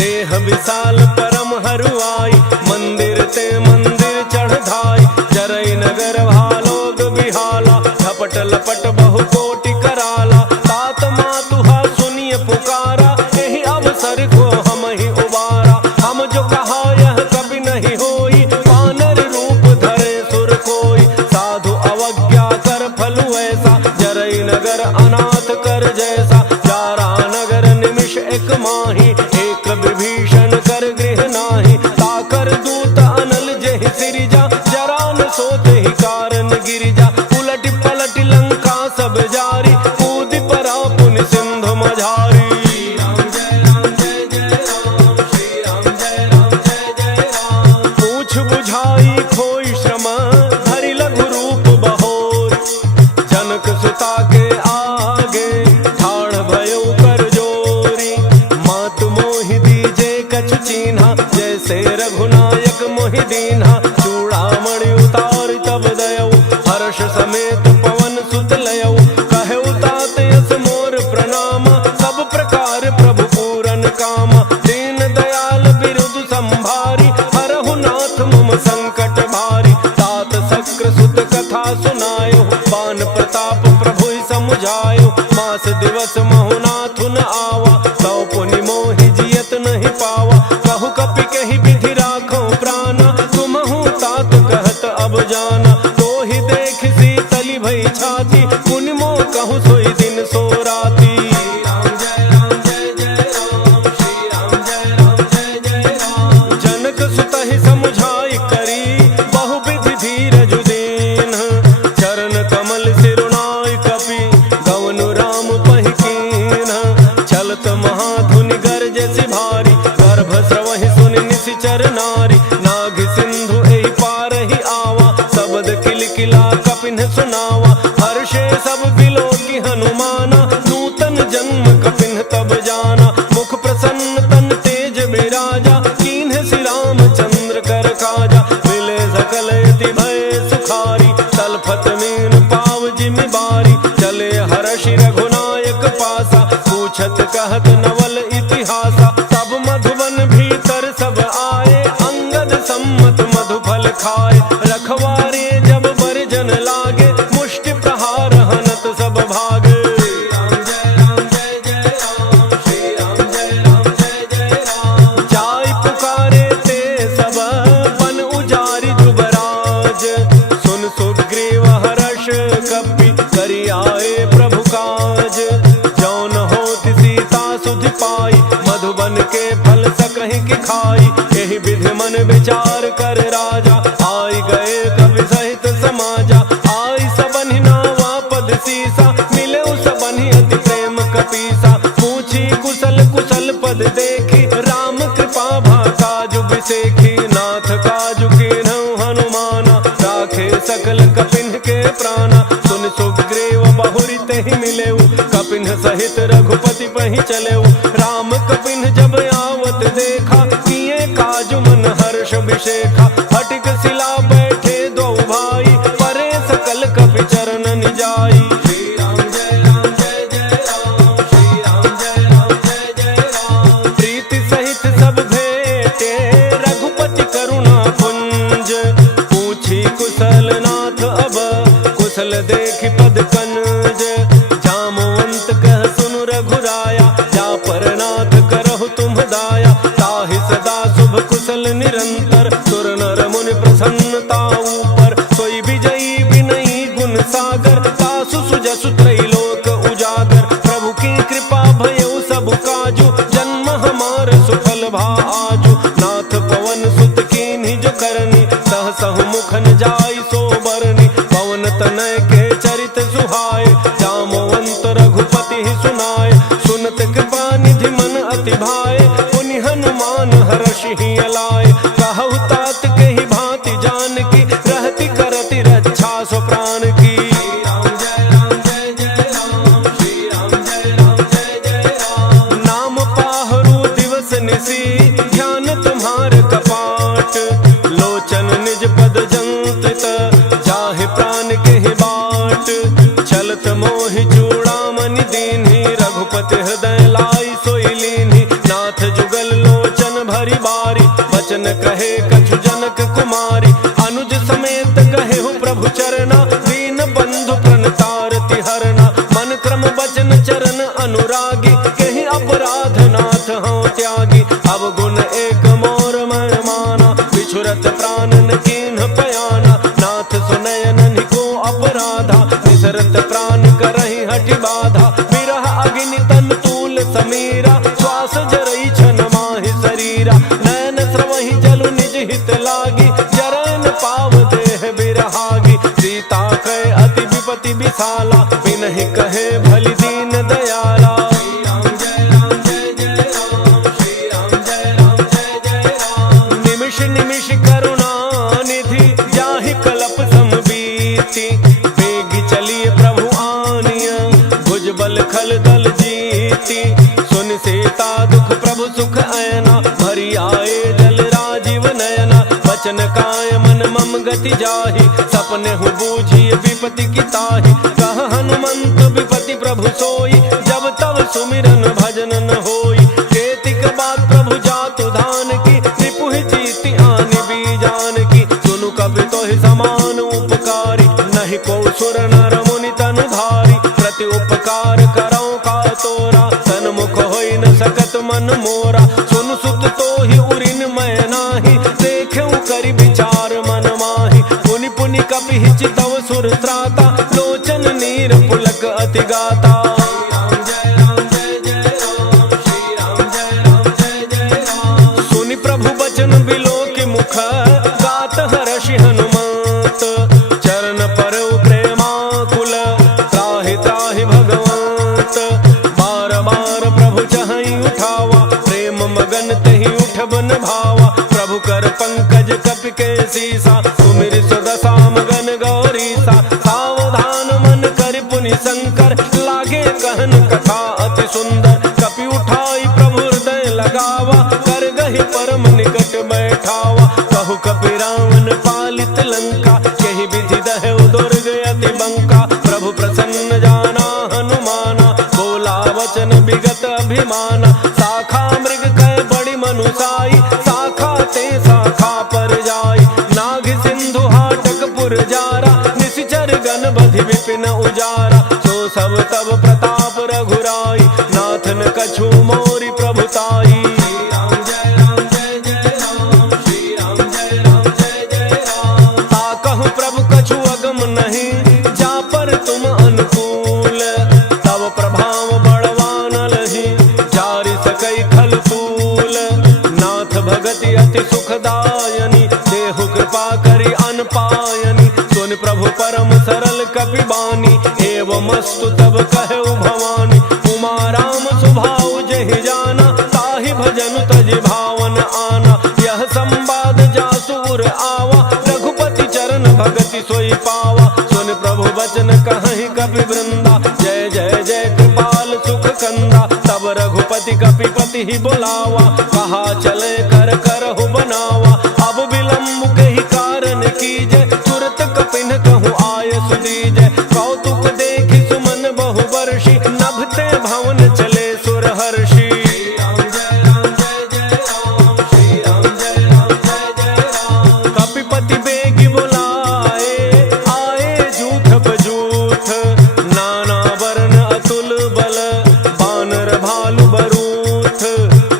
देह विशाल परम हरुआई, मंदिर ते मंदिर चढ़ धाई। जरई नगर भालोग बिहाला, झपट लपट बहु कोटि कराला। तात मातुहा सुनिय पुकारा, एहि अवसर को हम ही उबारा। हम जो कहा यह कभी नहीं होई, वानर रूप धरे सुर कोई। साधु अवज्ञा कर फलु ऐसा, जरई नगर अनाथ कर जैसा। जारा नगर निमिष एक माही, एक विभीषण कर गृह नाही। ताकर दूत अनल जेहि सिरिजा, जरा न सोते ही कारण गिरिजा। उलटि पलटि लंका सब जारी, कूदि परा पुनि सिंधु मझारी। पूछ बुझाई खोई श्रम, धरि लघु रूप बहोर। जनक सुता के आगे, ठाड़ भयउ कर जोरी। मातु मोहि दीजे कछु चीन्हा, मन कामा, दीन दयाल बिरुद संभारी, हरहु नाथ मम संकट भारी। तात शक्र सुत कथा सुनायो, बान प्रताप प्रभु समुझायो। मास दिवस महु नाथुन आवा, सौ पुनि मोहि जियत नहीं पावा। कहु कपि कहि विधि राखो प्राणा, तुमहु तात कहत अब जाना। तो ही देख शीतली भई छाती, पुनि मोह कहु सोई दिन सो राती। जनक सुतहि समुझाई करी, बहु विधि धीरज दीन। चरण कमल सिरुनाई कपि, गवनु राम पहि कीन। चलत महाधुनि गरजसि भारी, गर्भ स्रवहि सुनि निशिचर नारी। नाग सिंधु एहि पारहि आवा, शब्द किलकिला कपिन सुनावा। हर्षे सब बिलो की हनुमाना, नूतन जन्म कपिन तब जाना। मुख प्रसन्न तन तेज बिराजा, कीन्ह श्री रामचंद्र कर काजा। मिले सकल यति भय सुखारी, तलफत मीन पाव जिमि बारी। चले हर्षि रघुनायक पासा, पूछत कहत नवल इतिहासा। तब मधुबन भीतर सब आए, अंगद सम्मत मधुफल खाए। रखवारे जब बरजन लागे, मुष्टि प्रहार हनत सब भागे। जाय पुकारे ते सब, बन उजारि जुबराज। सुन सुग्रीव हर्ष कपि, करि आए प्रभु काज। जौन होत सीता सुधि पाई, मधुबन के फल सकहि की खाई। एहि विधि मन विचार कर राजा, आई गए कवि सहित समाजा। आई सबनि नावा पद सीसा, मिले सबनि अति प्रेम कपीसा। पूछी कुशल कुशल पद देखी, राम कृपा भा काजु बिसेखी। नाथ काजु कीन्हु हनुमाना, राखे सकल कपिन के प्राणा। सुन सुग्रीव बहुरि तेहि मिलेउ, कपिन सहित रघुपति पहि चलेउ। राम कपिन जब आवत देखा, किए काजु मन हर्ष विशेखा। फटिक शिला बैठे दो भाई, परे सकल कपि चरण निजाई। श्री राम जय राम जय जय राम, श्री राम जय राम जय जय राम। प्रीति सहित सब भेटे, रघुपति करुणा पुंज। पूछी कुशल नाथ अब, कुशल देखि पद कनज। जामवंत कह सुनु रघुराया, जा पर नाथ करहु तुम दाया। ताहि सदा शुभ कुशल निरंतर, सुर नर मुनि प्रसन्नता ऊपर। सोई विजयी विनयी गुण सागर, तासु सुजसु त्रैलोक उजागर। प्रभु की कृपा भयउ सब काजु, जन्म हमार सुफल भा आजु। नाथ पवन सुत कीन्हि जो करनी, सहसहु मुख न जाई सो बरनी। पवन तनय के चरित सुहाए, जामवंत रघुपति ही सुनाए। सुनत कृपा निधि मन अति भाए, पुनि हनुमान हर्षि ही अलाए। कहु तात कहि भांति जानकी, रहति करति रक्षा सो प्राण की। श्री राम जय राम जय जय राम, श्री राम जय राम जय जय राम। नाम पाहरु दिवस निसी, ध्यान तुम्हार कपाट। लोचन निज पद जंत्रित, जाहि प्राण केहि बाट। चलत मोहि चूड़ामणि दीन्हि, रघुपति हृदय लाई सोई लीन्हि। नाथ जुगल लोचन भरी बारी, वचन कहे कछु जनक कुमारी। अनुज समेत कहेहु प्रभु चरना, दीन बंधु प्रणतारति हरना। मन क्रम वचन चरण अनुरागी, केहि अपराध नाथ हौं त्यागी। अवगुण एक मोर मन माना, बिछुरत प्राण न कीन्ह पयाना। नाथ सुनयन को अपराधा, निसरत प्राण करहि हठि बाधा। विरह अग्नि तन तूल समीरा, श्वास जरई छन माहि शरीरा। नैन स्रवहि जलु निज हित लागी, जरन पाव देह बिरहागी। सीता कहे अति विपति विशाला, बिनहि कहे भलि दीन दयाला। श्री राम जय राम जय जय राम, श्री राम जय राम जय जय राम। निमिष निमिष करुणा निधि, जाहि कलप समबीति। बेगी चलिए प्रभु आनिया, भुज बल खल दल जीती। सुन सीता दुख प्रभु सुख ऐना, भरी आए जल राजीव नयना। वचन काय मन मम गति जाहि, सपने हु बूझी विपति की ताहि। कह हनुमंत विपति प्रभु सोई, जब तब सुमिरन भजन न होई। केति सुर त्राता, लोचन नीर पुलक अति गाता। सुनि प्रभु बचन बिलो के मुख, गात हर्षि हनुमत। चरण परउ प्रेमाकुल, त्राहि त्राहि भगवंत। बार बार प्रभु चहई उठावा, प्रेम मगन तहि उठ बन भावा। प्रभु कर पंकज कपि के सीसा, सुमिरि सुदशा मगन गौरीसा। सावधान मन कर पुनि शंकर, लागे कहन कथा अति सुंदर। कपि उठाई प्रभु हृदय लगावा, कर गहि परम निकट बैठावा। कहु कपि रावण पालित लंका, केहि विधि दहउ दुर्ग अति बंका। प्रभु प्रसन्न जाना हनुमाना, बोला वचन विगत अभिमाना। शाखा मृग कह बड़ी मनुसाई, शाखा ते शाखा पर जाई। नाग सिंधु हाटक पुर जारा, निशिचर गण बधि विपिन उजारा। सो सब तब प्रताप रघुराई, नाथन कछु मोरि प्रभुताई। ताकहु प्रभु कछु अगम नहीं, जा पर तुम अनुकूल। तब प्रभाव बड़वान लही, जारि सकई खल फूल। नाथ भगति अति सुखदायनी, देहु कृपा करि अनपायनी। सुन प्रभु परम सरल कपि बानी, एवमस्तु तब कहु भवानी। उमा राम सुभाउ जेहि जाना, ताहि भजन तजि भावन आना। यह संवाद जासुर आवा, रघुपति चरण भगति सोई पावा। सुन प्रभु बचन कहहि कपि वृंदा, जय जय जय कृपाल सुख कंदा। तब रघुपति कपिपति ही बुलावा, कहा चले कर करहु बनावा। अब विलम्ब कहि कारण कीजय, तुरत कपिन कहूँ आय सुदीजय। कौतुक देखि सुमन बहु वर्षि, नभते भवन चले सुर हर्षि। कपिपति बेगी बुलाए, आए जूथ बजूथ। नाना वर्ण अतुल बल, बानर भालु बरूथ।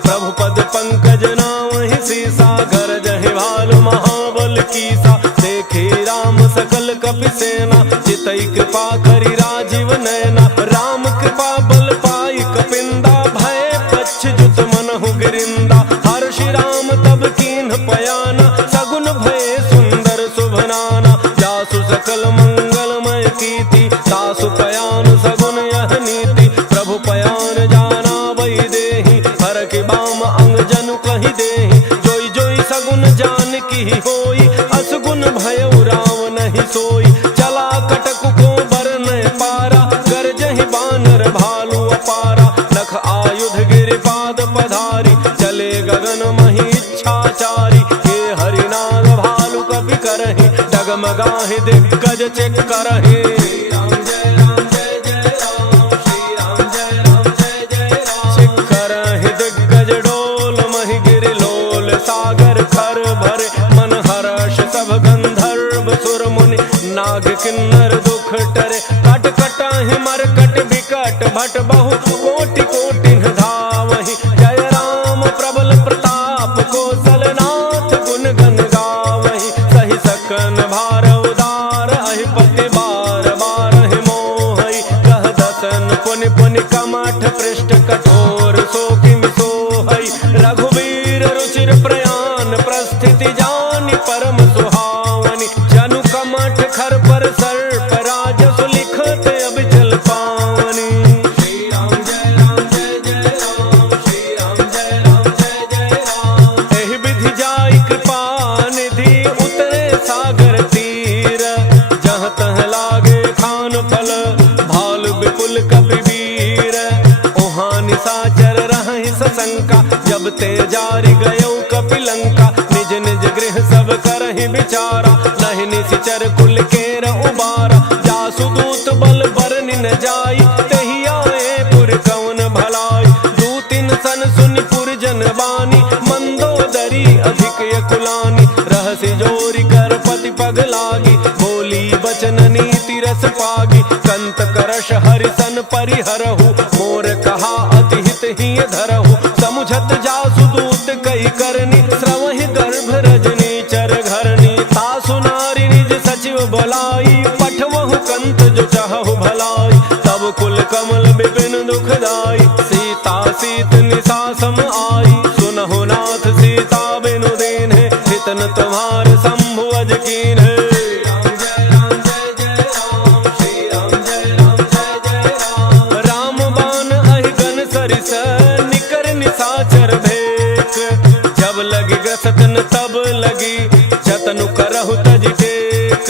प्रभु पद पंकज नावहि सीसा, गरजहि भालु महाबल कीसा। देखे राम सकल कपि सेना, चितई कृपा करि राजीव नयना। राम कृपा बल पाई कपिंदा, भय पच्छ जुत मनहु गिरिंदा। हर्षि राम तब कीन्ह पयाना, सगुन भय सुंदर शुभनाना। जासु सकल मंगलमय कीर्ति, तासु पयान सगुन यह नीति। प्रभु पयान जाना वही देहि, हर के बाम अंग जनु कहि देहि। जोई जोई सगुन जान की होई, असगुन भयउ राम नहीं सोई। चला कटक को बरन पारा, गरजहि बानर भालु अपारा। लख आयुध गिरिपाद पधारी, चले गगन मही इच्छाचारी। हे हरिनाग भालु कपि करहि, डगमगाहि दिग्गज चेक करहि। करहि दिग्गज डोल, महि गिरि लोल। सागर खर भरे मन हर्ष, सब गंधर्व सुर मुनि। नाग किन्नर दुख टरे, कट कटाहि मरकट बिकट। भट बहु कोटि कोटिन धावहि, जय राम प्रबल प्रताप। कौशलनाथ गुण गन गावहि, सहि सकन भार उदार। अहिपति बार बार मोहि, कह दसन पुनि पुनि कमठ पृष्ठ कठोर। सो किमि सोहै, रघुवीर रुचिर प्रयान। प्रस्थिति जानि परम सुहावनी, जनु कमठ खर पर सर्प। राजसु लिखत अबिचल पावनी। श्री राम जय राम जय जय राम, श्री राम जय राम जय जय राम। एहि विधि जाई कृपा निधि, उतरे सागर तीर। जहाँ तह लागे खान फल, भालु विपुल कपि वीर। ओहाँ निशाचर रहहि सशंका, जब ते जारि गयौ कपि लंका। निज निज गृह सब करहि विचारा, नहीं निशिचर कुल केर उबारा। जासु दूत बल बरनि न जाई, तेहि आए पुर कवन भलाई। दूतिन सन सुनि पुर जन बानी, मंदोदरी अधिक यकुलानी। रहसि जोरि कर पति पग लागी, बोली बचन नीति रस पागी। कंत करश हरिसन परिहरहु, मोर कहा अति हित ही धरहु। समुझत जासु दूत कई करनी, श्रवहि गर्भ रजनी चर घरनी। तासु नारी निज सचिव बोलाई, पठ व्याकुल कमल विपिन दुखदाई। सीता सीत निशा सम आई, सुनहु नाथ सीता बिनु दीन है, हितन तुम्हार शंभु अज कीन है। राम बाण अहिगन सरिस निकर निशाचर भेक, जब लगी ग्रसतन तब लगी जतनु करहु तज टेक।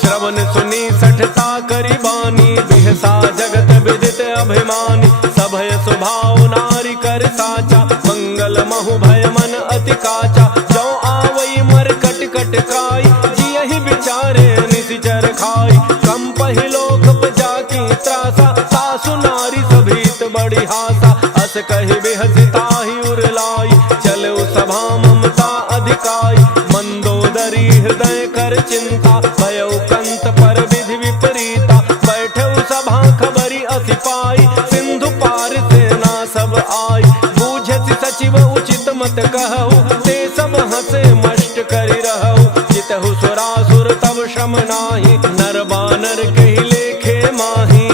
श्रवण सुनी सठता करी बानी, बिहसा जगत विदित अभिमानी। सभय स्वभाव नारी कर साचा, मंगल महु भय मन अति काचा। जो आवई मर कट कट काई, जियहि विचारे निशिचर खाई। कम पहिलोक जाकी त्रासा, सासु नारी सभीत बड़ी हासा। अस कहि बिहसिताहि उरलाई, चलो सभा ममता अधिकाई। मंदोदरी हृदय कर चिंता, भयउ कंत पर विधि विपरीता। बैठऊ सभा खबरी अति पाई, सिंधु पार सेना सब आई। बूझति सचिव उचित मत कहु, ते सब हंसे मष्ट करि रहु। जितहु सुरासुर तब श्रम नाही, नर बानर कहि लेखे माही।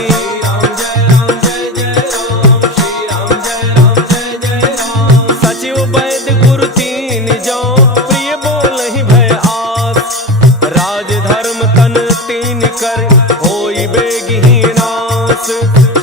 सचिव वैद्य गुरु तीन जौ, प्रिय बोलहि भय आस। राज धर्म तन तीन कर, होई बेगिहि नास।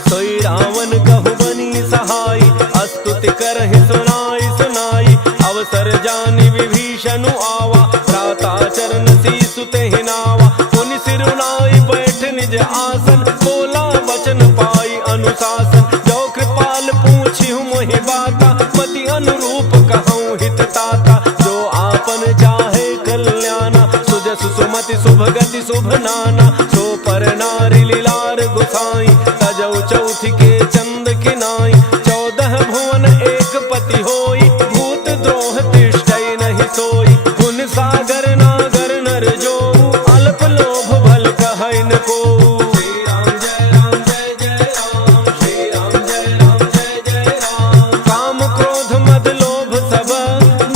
सोई रावण कहु बनी सहाई, स्तुति करहि सुनाई सुनाई। अवसर जानि विभीषण आवा, भ्राता चरण सीसु तेहि नावा। पुनि सिरुनाई बैठ निज आसन, बोला वचन पाई अनुशासन। जो कृपाल पूछिहु मोहि बाता, मति अनुरूप कहूँ हित ताता। जो आपन चाहे कल्याणा, सुजसु सुमति शुभ गति शुभ नाना। सो पर नारी लीलार गुसाई, तजौ चौथि के चंद किनाई। 14 भुवन एक पति होई, भूत द्रोह तिष्ठै नहीं सोई। गुण सागर नागर नर जो, अल्प लोभ भल कहै न को। काम क्रोध मद लोभ सब,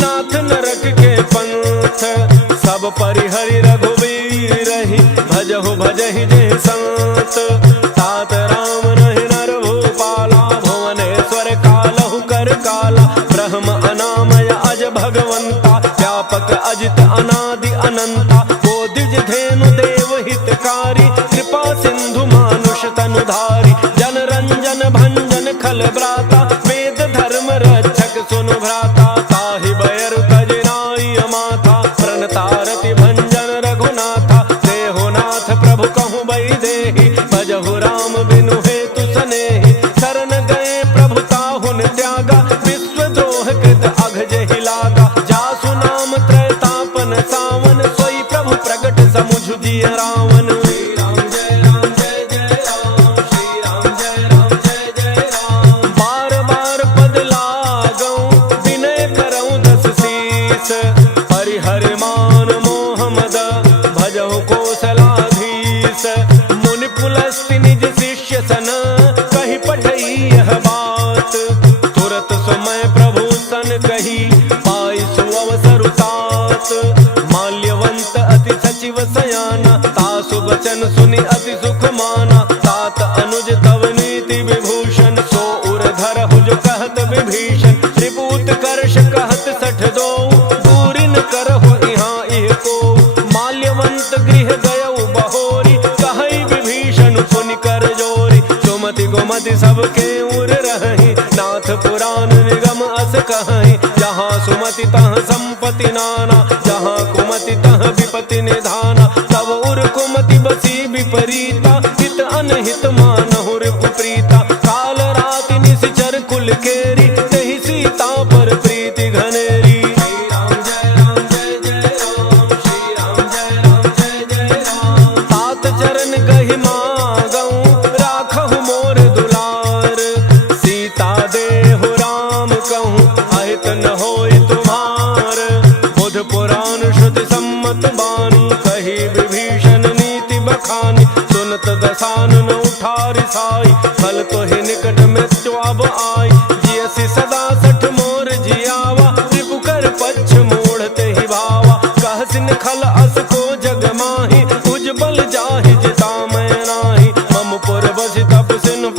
नाथ नरक के पंथ। सब परिहरि रघुवीर रही, भजहु भजहि जे संत। तात राम रहि नर भूपाला, भुवनेश्वर कालहु कर काला। ब्रह्म अनामय अज भगवंता, व्यापक अजित अनादि अनंता। वो द्विज धेनु देव हितकारी, कृपा सिंधु मानुष तनुधारी। जन रंजन भंजन खल ब्राता, वेद धर्म रक्षक सुनु भ्राता। ताहि बयरु तज नाई अमाथा, प्रणतारति भंजन रघुनाथा। देहो नाथ प्रभु कहु बई देहि, भजहु राम बिनु हेतु सनेहि। शरण गए प्रभु ताहुन त्यागा, विश्वद्रोह कृत अघ जेहि लागा। जासु नाम त्रैतापन सावन, सोई प्रभु प्रगट समुझ जिय रावण। बार बार पद लागऊं, विनय करऊं दस शीस। परिहर मान मोह मद, भजहु कौशलाधीश। मुनि पुलस्ति निज शिष्य सन, कहि पठई यह बात। तुरत समय प्रभु सन कही, पाई सुअवसर तात। माल्यवंत अति सचिव सयाना, तासु वचन सुनि अति सुख माना। तात अनुज तव नीति विभूषण, सो उर धरहु जो कहत विभीषण। त्रिपूत कर्ष कहत सठ दो, दूरि न करहु इहाँ इह को। माल्यवंत गृह गयउ बहोरी, कहई विभीषण पुनि कर जोरी। सुमति गोमति सबके उर रही, नाथ पुराण निगम अस कहई। जहाँ सुमति तह संपत्ति नाना, जहाँ कुमति तह विपति निधाना। तब उर कुमति बसी विपरीता, हित अनहित मानहु रिपुप्रीता। काल राति निशिचर कुल केरी, तेहि सीता पर प्रीति घनेरी। तात चरण गहि मागऊं, राखहु मोर दुलार। सीता देहु राम कहूँ, अहित न होई तुम्हार। बुध पुराण श्रुति सम्मत बानी, कही विभीषण नीति बखानी। सुनत दसानन उठारि साई, फल तो ही निकट मृत्यु अब आई। जियसि सदा सठ मोर जियावा, रिपु कर पच्छ मोड़ते ही भावा। कहसिन खल अस को जग माही, उजबल जाहि जिता मैं नाही। मम पुर बसि तप सिन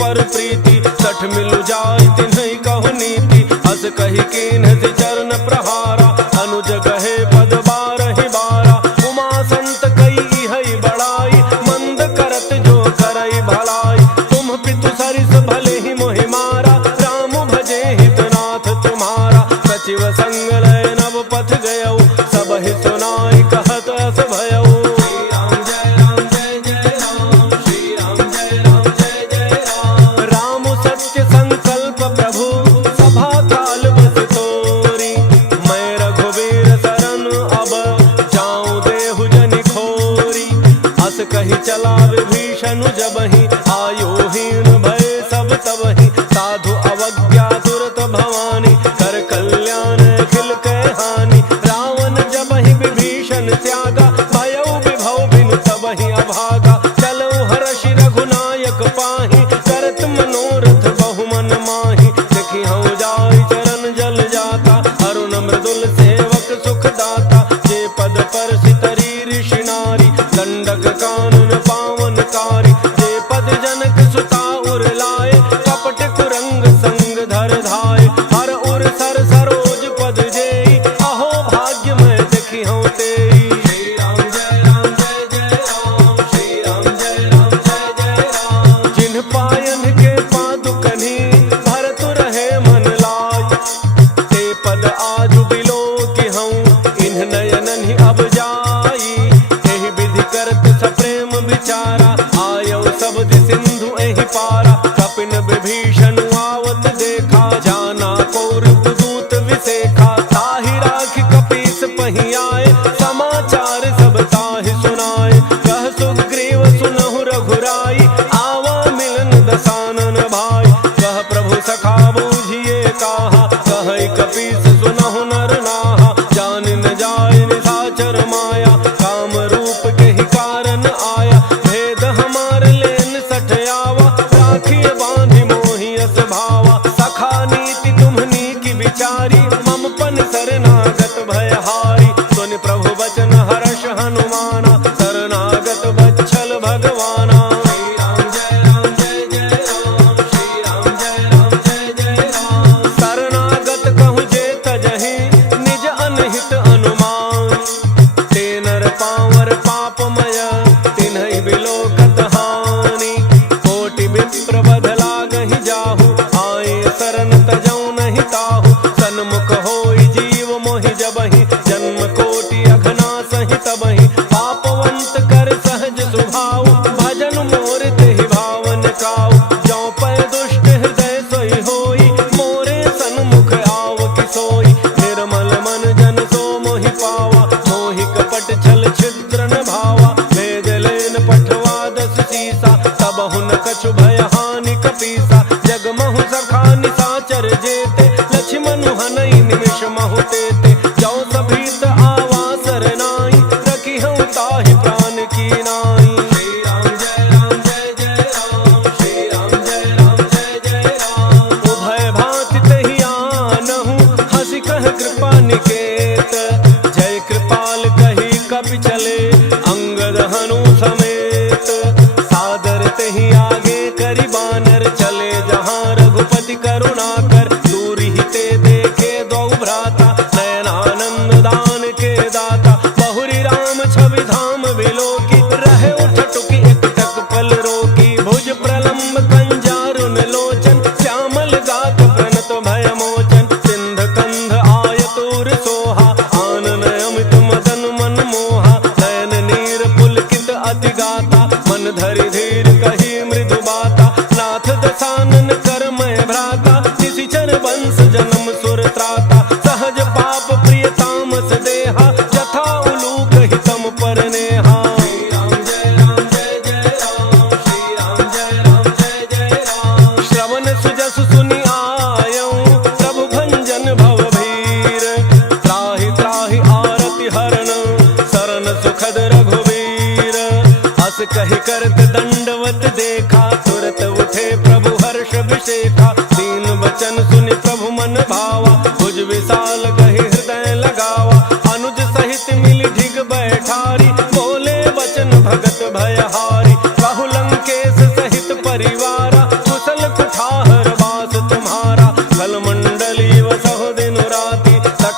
मिलु जाय तिन्हि कहु नीति, अस कहि कीन्ह से चरण प्रहारा, अनुज कहे पद बारहि बारा, उमा संत कई इहै बड़ाई, मंद करत जो करई भलाई, तुम पितु सरिस भले ही मोहि मारा, राम भजे हितनाथ तुम्हारा, सचिव संग लय नव पथ गयऊ, सब ही सुनाई कहत अस भयऊ। कही चला विभीषण जबहि, आयुहीन भय सब तबहि, साधु अवज्ञा दुरत भवानी, कर कल्याण अखिल कै हानि, रावण जबहि विभीषण त्यागा, भयउ विभव बिनु तबहि अभागा, चलऊ हर्षि रघुनायक पाहि, करत मनोरथ बहु मन माहि, देखि हऊँ जाय चरण जल जाता, अरुण मृदुल सेवक सुख दाता, जे पद पर सितरी ऋषि नारी, दंडक कानन पावनकारी, जे पद जनक सुता उर लाए, कपट कुरंग संग धर धाय, हर उर सर सरोज पद जेई, अहो भाग्य मैं देखी हूँ तेई। श्री राम जय राम जय जय राम, श्री राम जय राम जय जय राम, जिन्ह पायन के पादुकन्हि, भरत रहे मन लाय, ते पद आजु बिलो कि हूँ, इन्ह नयनन ही अब जाई, एहि विधि करत सप्रेम विचारा, आयौ शब्द सिंधु एहि पारा, कपिन विभीषण आवत देखा, जाना कौरव दूत विसेखा, ताहि राखि कपीस पहि आए, समाचार सब ताहि सुनाए, कह सुग्रीव सुनहु रघुराई, आवा मिलन दसानन भाई, कह प्रभु सखा बूझिए काहा, कह कपीस सुनहु नर नाहा, जान न जाय निशाचर माया, काम रूप के ही कारण आया, भेद हमार लेन सठयावा, राखिए बांधि मोहि अस भावा, सखा नीति तुम्हनी की विचारी, मम पन शरणागत भयहारी, सुनि प्रभु वचन हर्ष हनुमाना, शरणागत बच्छल भगवाना। श्री राम जय राम जय जय राम, श्री राम जय राम जय जय राम, शरणागत कहु जे तजहि, निज अनहित अनुमान, ते नर पावर पापमय, तिन्हि बिलोकत हानि, कोटि विप्र बध लागहि जाहु, आए शरण तजौ नहीं ताहु, सन्मुख होई जीव मोहि जबहि, जन्म कोटि अघना सहि तबहि, पापवंत कर सहज स्वभाव, भजन मोर तेहि भावन काऊ, जौ पै दुष्ट हृदय सोई होई, मोरे सन्मुख आव कि सोई, निर्मल मन जन सो मोहि पावा, मोहि कपट छल छिद्र न भावा, भेद लेन पठवा दस सीसा, तब हुन कछु भय हानि कपीसा, जग महु सखा निशाचर जेते, लक्ष्मण हनई निमिष महु तेते, जौ सभीत आवा सरनाई, रखी हूँ ताहि प्राण की नाई। श्री राम जय राम जय जय राम, श्री राम जय राम जय जय राम, उभय भांति तहि आनहु, हंसी कह कृपा निकेत, जय कृपाल कही कपि चले, अंगद हनु समेत, सादर तहि आगे करि बानर, चले जहाँ रघुपति करुणा कर, दूरि ही ते देखे दो भ्राता, नयनानंद दान के दाता, बहुरी राम छवि धाम बिलोकी, रहे उठटुकी एक टक पल रोकी, भुज प्रलंब कंजारुन लोचन, श्यामल गात प्रणत भय मोचन, सिंध कंध आयतुर सोहा, आनन अमित मदन मन मोहा, नयन नीर पुलकित अति गाता, मन धरि धीर कही मृदु बाता, नाथ दसानन कर मैं भ्राता, निशिचर वंश जन्म सुर त्राता, सहज पाप प्रिय तामस देहा, जथा उलूक हितम पर नेहा। श्री राम जय राम जय जय राम, श्री राम जय राम जय जय राम, श्रवण सुजस सुनि आयऊँ, प्रभु भंजन भव भीर, त्राहि त्राहि आरति हरण, शरण सुखद रघुवीर, अस कहि करत दंडवत देखा, तुरत उठे प्रभु हर्ष विशेखा, दीन वचन सुनि प्रभु मन भावा, भुज विशाल कहि हृदय लगावा, अनुज सहित मिलि ढिग बैठारी, बोले वचन भगत भयहारी, कहु लंकेश सहित परिवारा, कुशल कुठार बास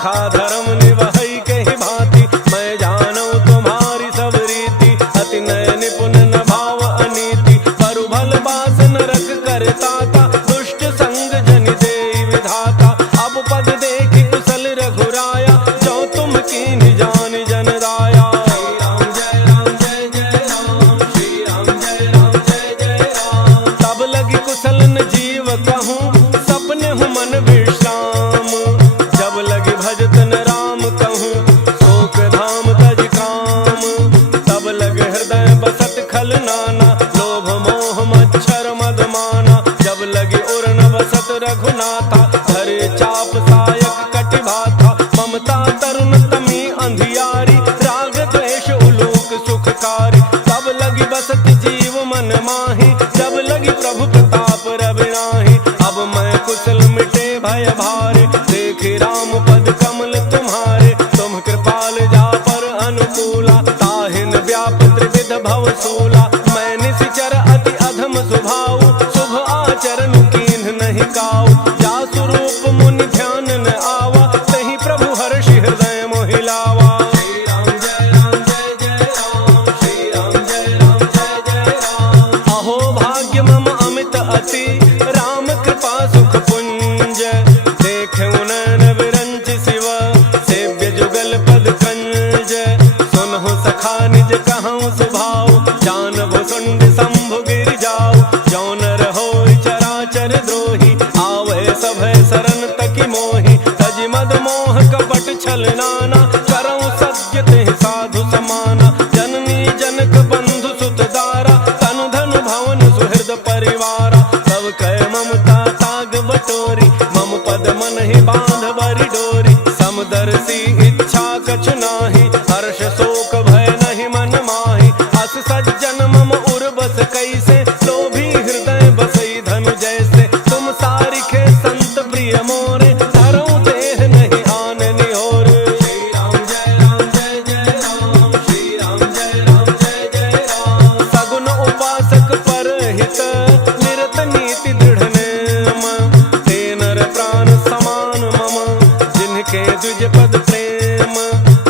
राखा धर्म निवहई के ही भांति। मैं जानू तुम्हारी सब रीति, अति नय निपुण न भाव अनीति। परु भल बास नरक करता था, दुष्ट संग जनि देई विधाता। अब पद देखि कुशल रघुराया, जो तुम कीन्हि जान जन दाया। श्री राम जय जय राम, श्री राम जय जय राम। तब लगी कुशल न जीव कहूँ, सपने हूँ मन विश्राम। जब लगी भजत न राम कहूँ, शोक धाम तज काम। तब लगे हृदय बसत खल नाना, लोभ मोह मच्छर मद माना। जब लगी उर न बसत रघुनाथा, धरे चाप सायक कटि भाथा। ममता तरुण तमी अंधियारी, राग द्वेष उलूक सुखकारी। तब लगी बसत जीव मन माही, जब लगी प्रभु प्रताप रविनाही। अब मैं कुशल मिटे भय भारे, देखे राम पद कमल तुम्हारे। तुम कृपाल जा पर अनुकूला, ताहिन व्याप त्रिविध भव सूला। मैं निशिचर अति अधम स्वभाव, शुभ आचरण कीन्ह नहीं काऊ। जा स्वरूप मुनि ध्यान न आवा, तहि प्रभु हर्षि हृदय मोहि लावा। श्री राम जय जय राम, श्री राम जय जय राम। अहो भाग्य मम अमित अति, राम कृपा सुख पुंज। देखे नयन विरंच शिव, सेव्य जुगल पद कंज। सुनहु सखा निज कहूँ सुभाव, जान भुसुंड शंभु गिर जाऊ। जौन रहोई चराचर द्रोही, आवे सभय शरण तकी मोहि। तज मद मोह कपट छल नाना, करऊँ सत्य तेहि साधु समाना। जननी जनक बंधु सुत दारा, तनु धनु भवन सुहृद परिवारा। सब कह ममता ताग बटोरी, मम पद मन ही बांध बरि डोरी। समदर्शी इच्छा कछु नाही, हर्ष शोक भय नहीं मन माही। अस सज्जन मम उर बस कैसे, लोभी हृदय बसई धनु जैसे। तुम सारिखे संत प्रिय मोरे, धरऊँ देह नहीं आन निहोर। श्री राम जय जय राम, श्री राम जय जय राम। सगुन उपासक पर हित, निरत नीति दृढ़ नेम। ते नर प्राण समान मम, जिनके द्विज पद प्रेम।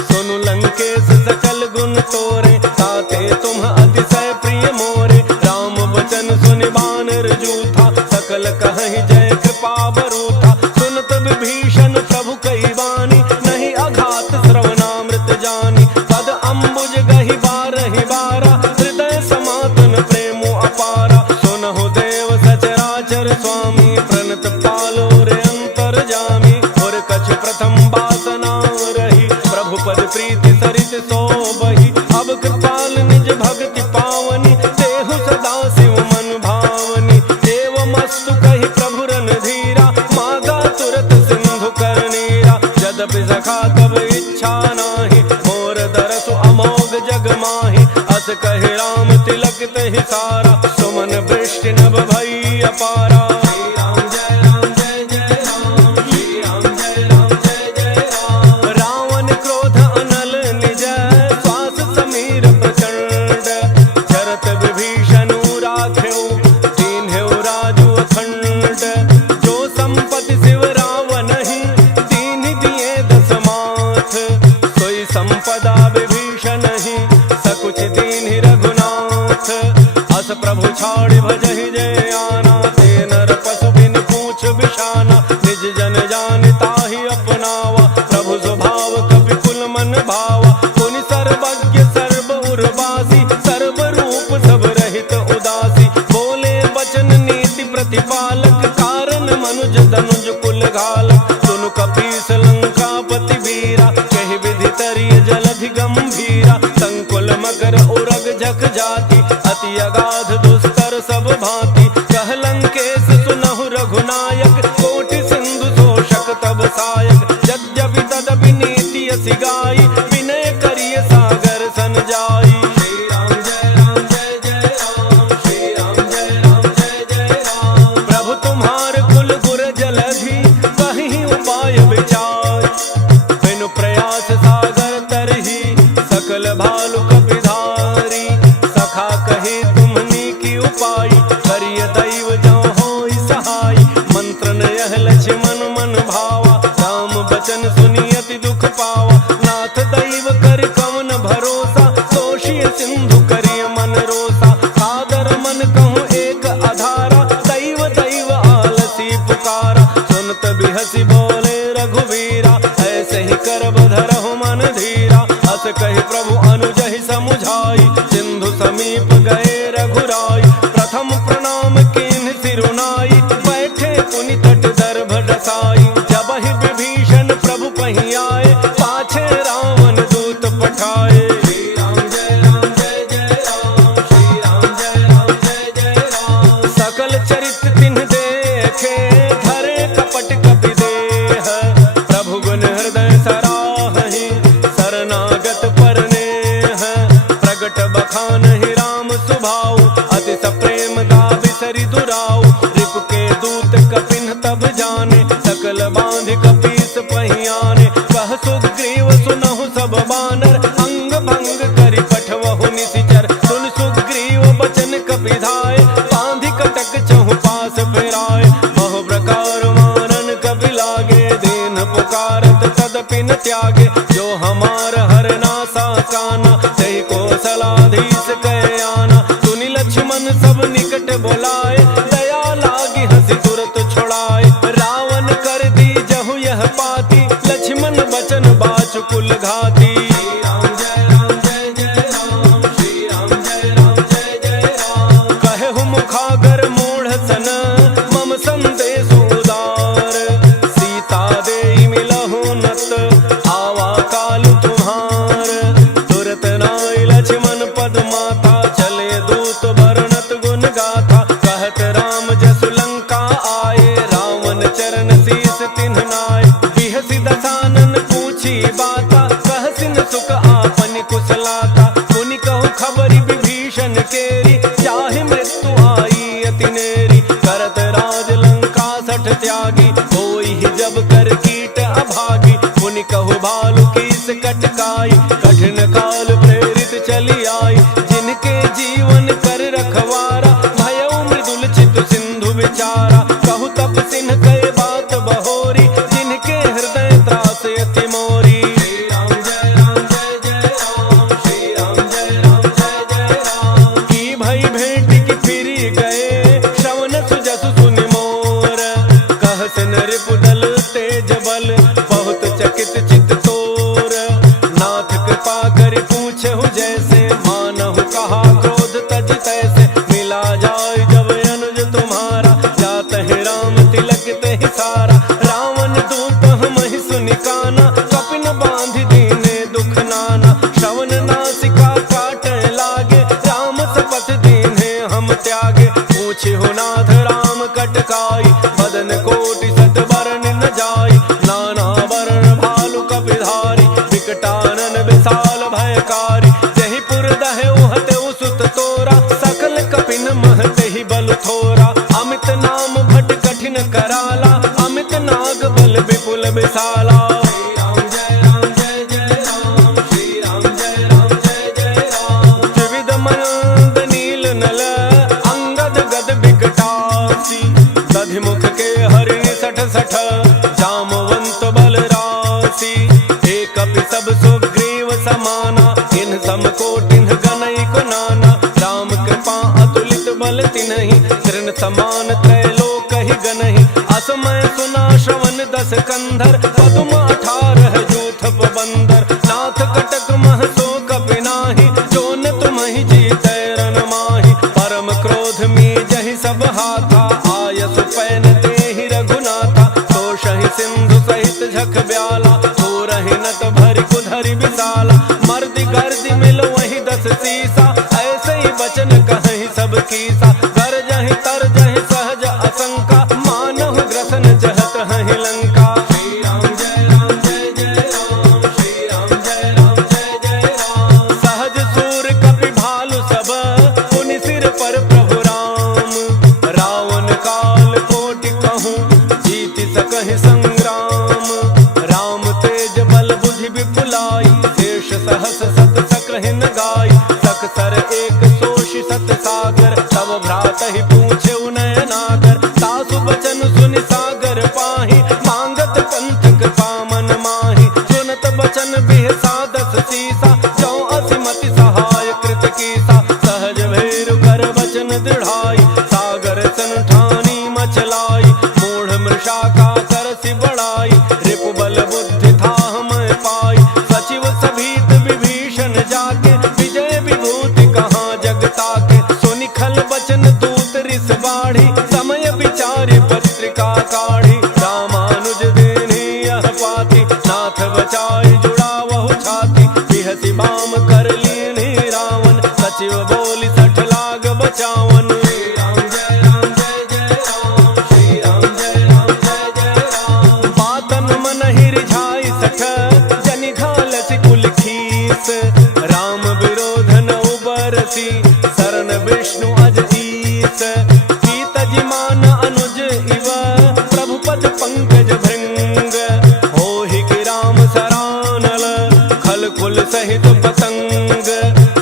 सुनु लंकेश सकल गुण तोरे, ताते तुम अतिशय प्रिय मोरे। राम वचन सुनि बानर जूथा, सकल कहहि जय कृपा बरूथा। सुनत विभीषण प्रभु कई बानी, नहीं अघात श्रवणामृत जानी। पद अम्बुज गहि बारहि बारा, हृदय समातन प्रेमो अपारा। सुनहु देव सचराचर स्वामी, प्रणत पालो रे अंतर जामी। और कछ प्रथम बासना रही, प्रभु पद प्रीति सरित सोबहि। अब कृपाल निज भक्ति पावनी, देहु सदा शिव मन भावनी। देव मस्तु कहि प्रभु रणधीरा, मागा तुरत सिंधु कर नीरा। यद्यपि सखा तब इच्छा नाही, मोर दरसु अमोघ जग माही। अस कहि राम तिलक तहि सारा, सुमन वृष्टि नभ भई अपारा। श्री राम जय जय राम, श्री राम जय जय राम। रावण क्रोध अनल निज, श्वास समीर प्रचंड। झरत विभीषण राखेउ, दीन्हेउ राजु अखंड। जो संपत्ति शिव रावण ही, दीन्हि दिए दस माथ। सोई संपदा विभीषण ही, सकुच दीन्हि रघुनाथ। अस प्रभु छाड़ि भजहि जय आना, तेन अति दुख पावा। नाथ दैव कर कवन भरोसा, दोषी सिंधु करिय मन रोसा। सादर मन कहूँ एक आधारा, दैव दैव आलसी पुकारा। सुनत बिहसी बोले रघुवीरा, ऐसे ही करब धरहु मन धीरा। हस कहि प्रभु अनुजहि समुझाई, सिंधु समीप गए रघुराई। प्रथम प्रणाम कीन्ह सिरुनाई, बैठे पुनि तट दर्भ डसाई। जब ही विभीषण प्रभु पही आए, पाछे रावण दूत पठाए। श्री राम जय राम जय जय राम, श्री राम जय राम जय जय राम। सकल चरित तिन्ह देखे, धरे कपट कपि देह। प्रभु गुण हृदय सराहहि, शरणागत परनेह। प्रगट बखानहि राम सुभाऊ, अति सप्रेम दाबिसरि दुराऊ। रिपु के दूत कपिन तब जाने, सकल बांधि कपीस पहियाने। कह सुग्रीव सुनहु सब बानर, अंग भंग करि पठवहु निशिचर। सुन सुग्रीव बचन कपिधाय, बांधि कटक चहु पास फिराय। बहु प्रकार मानन कपि लागे, दीन पुकारत तदपि न त्यागे। जो हमार हरनासा काना, तहि कौशलाधीश कह आना। सुनि लक्ष्मण सब निकट बोलाए, दया लागी हंसी तुरत छुड़ाए। रावण कर दी जहु यह पाती, लक्ष्मण बचन बाचु कुल घाती। श्री राम जय राम जय जय राम, श्री राम जय राम जय जय राम। कहु मुखागर मूढ़ सन, मम संदेश उदार। सीता देई मिलहु नत, आवा काल तुम्हार। तुरत नाई लक्ष्मण पद माता, चले दूत वर्णत गुण गाथा। कहत राम जसु लंका आए, रावण चरण शीस तिन्ह नाय। बिहसि दसानन पूछी बाता, कहसिन सुख आपनि कुशलाता। मुनि कहु खबरि विभीषण केरी, चाहे मृत्यु आई अति नेरी। करत राज लंका सठ त्यागी, होई ही जब कर कीट अभागी। मुनि कहु भालु कीस कटकाई, कठिन काल प्रेरित चली आई। जिनके जीवन कर रखवारा, भयउ मृदुल चित सिंधु विचारा। कहु तप सिन्ह कहे बात बहोरी, जिनके हृदय त्रास अति मोरी। श्री राम जय राम जय जय राम, श्री राम जय राम जय जय राम। की भई भेंट की फिरी गए, श्रवण सुजसु सुनि मोर। कहसिन रिपुदल तेज बल, बहुत चकित चित तोर। नाथ कृपा करि पूछहु जैसे, मानहु कहा क्रोध तज तैसे। मिला जाय जब अनुज तुम्हारा, जातहि राम तिलक तहि सारा। रावण दूत हमहि सुनि काना, कपिन बांधि दीने दुख नाना। श्रवण नासिका काटय लागे, राम सपथ दीन्हे हम त्यागे। पूछिहु नाथ राम कटकाई, बदन कोटि सत बरन न जाई। नाना वरण भालु कपिधारी, विकटानन विशाल भयकारी। जहि पुर दहे उहते उसुत तोरा, सकल कपिन महते ही बल थोरा। अमित नाम भट कठिन कराला, अमित नाग बल विपुल विशाला। श्री राम जय राम जय जय राम, श्री राम जय राम जय जय राम। त्रिविध मयंद नील नल, अंगद गद विकटासी। दधिमुख के हरिणि सठ सठ, जामवंत बल राशि। एक कपि सब सुग्रीव समाना, इन सम कोटिन्ह गणैक नाना। राम कृपा अतुलित बल तिन्हि, तृण समान त्रैलोक ही गनहि। असमय सुना श्रवण दस कंधर, पद्म 18 जूथ बंदर। नाथ कटक मह सो कपि नाही, जोन तुम्हि जीतै रन माहि। परम क्रोध में जहि सब हाथा, आयसु पैन तेहि रघुनाथा। तोषहि सिंधु सहित झख ब्याला, थोरहि नत भरि कुधरि विशाला। मर्दि गर्दि मिल वही 10 सीसा, ऐसे ही बचन कहि सब कीसा। गरजहि तरजहि सहज असंका, मानहु ग्रसन जहत हहि लंका। श्री राम जय राम जय जय राम, श्री राम जय राम जय जय राम। सहज सूर कपि भालु सब, पुनि सिर पर प्रभु राम। रावण काल कोटि कहूँ, जीति सकहि संग्राम। राम तेज बल बुद्धि विपुलाई, शेष सहस सत सक्र गाय। सकसर एक सोषि सत सागर, तब भ्रात ही पूछे नयनागर। सासु बचन सुनि सागर पाहि, मांगत पंथ कृपा मन माहि। नाथ बचाई जुड़ावहु छाती बिहसी बाम कर लीनी रावण सचिव बोली 60 लाग बचावन राम जय राम जय जय राम श्री राम जय राम जय जय राम बातन मन हिरिझाई 60 जनि घालसी कुल खीस राम विरोध न उबरसी शरण विष्णु अज ईस कीत जिमान अनुज इव प्रभु पद पंकज भृंग होहि कि राम सरानल खल कुल सहित पतंग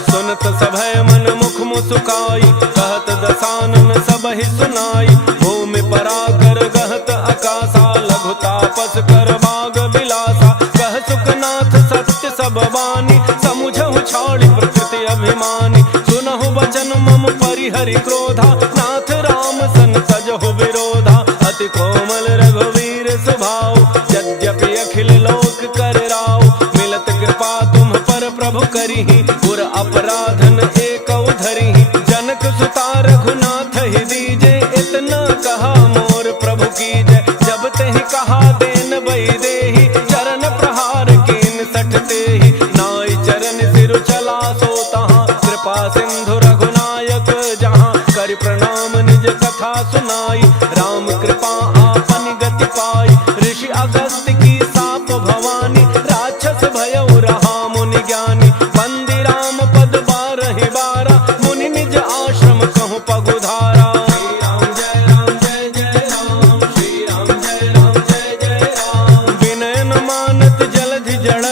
सुनत सभय मन मुख मुसुकाई कहत दसानन सबहि सुनाई भूमि पराकर गहत आकाशा लघु तापस कर बाग बिलासा कह सुखनाथ सत्य सब बानी समुझहु छाड़ी प्रकृति अभिमानी सुनहु वचन मम परिहरि क्रोधा नाथ राम सन तजहु विरोधा अति कोमल रघुवीर स्वभाव यद्यपि अखिल लोक कर राव मिलत कृपा तुम पर प्रभु करिहि पुर अपराधन एक धरिहि जनक सुता रघुनाथ ही दीजे इतना कहा मोर प्रभु कीजय जब तेहि कहा देन बई देहि चरण प्रहार कीन 60 तेहि नाई चरण सिर चला सो तहाँ कृपा सिंधु रघुनायक जहाँ कर प्रणाम निज कथा सुनाई राम कृपा आपन गति पाई ऋषि अगस्त्य की साप भवानी राक्षस भयउ रहा मुनि ज्ञानी बंदी राम पद 12 मुनि निज आश्रम कहूँ पगुधारा श्री राम जय राम जय जय राम श्री राम जय राम जय जय राम विनय न मानत जलधि जड़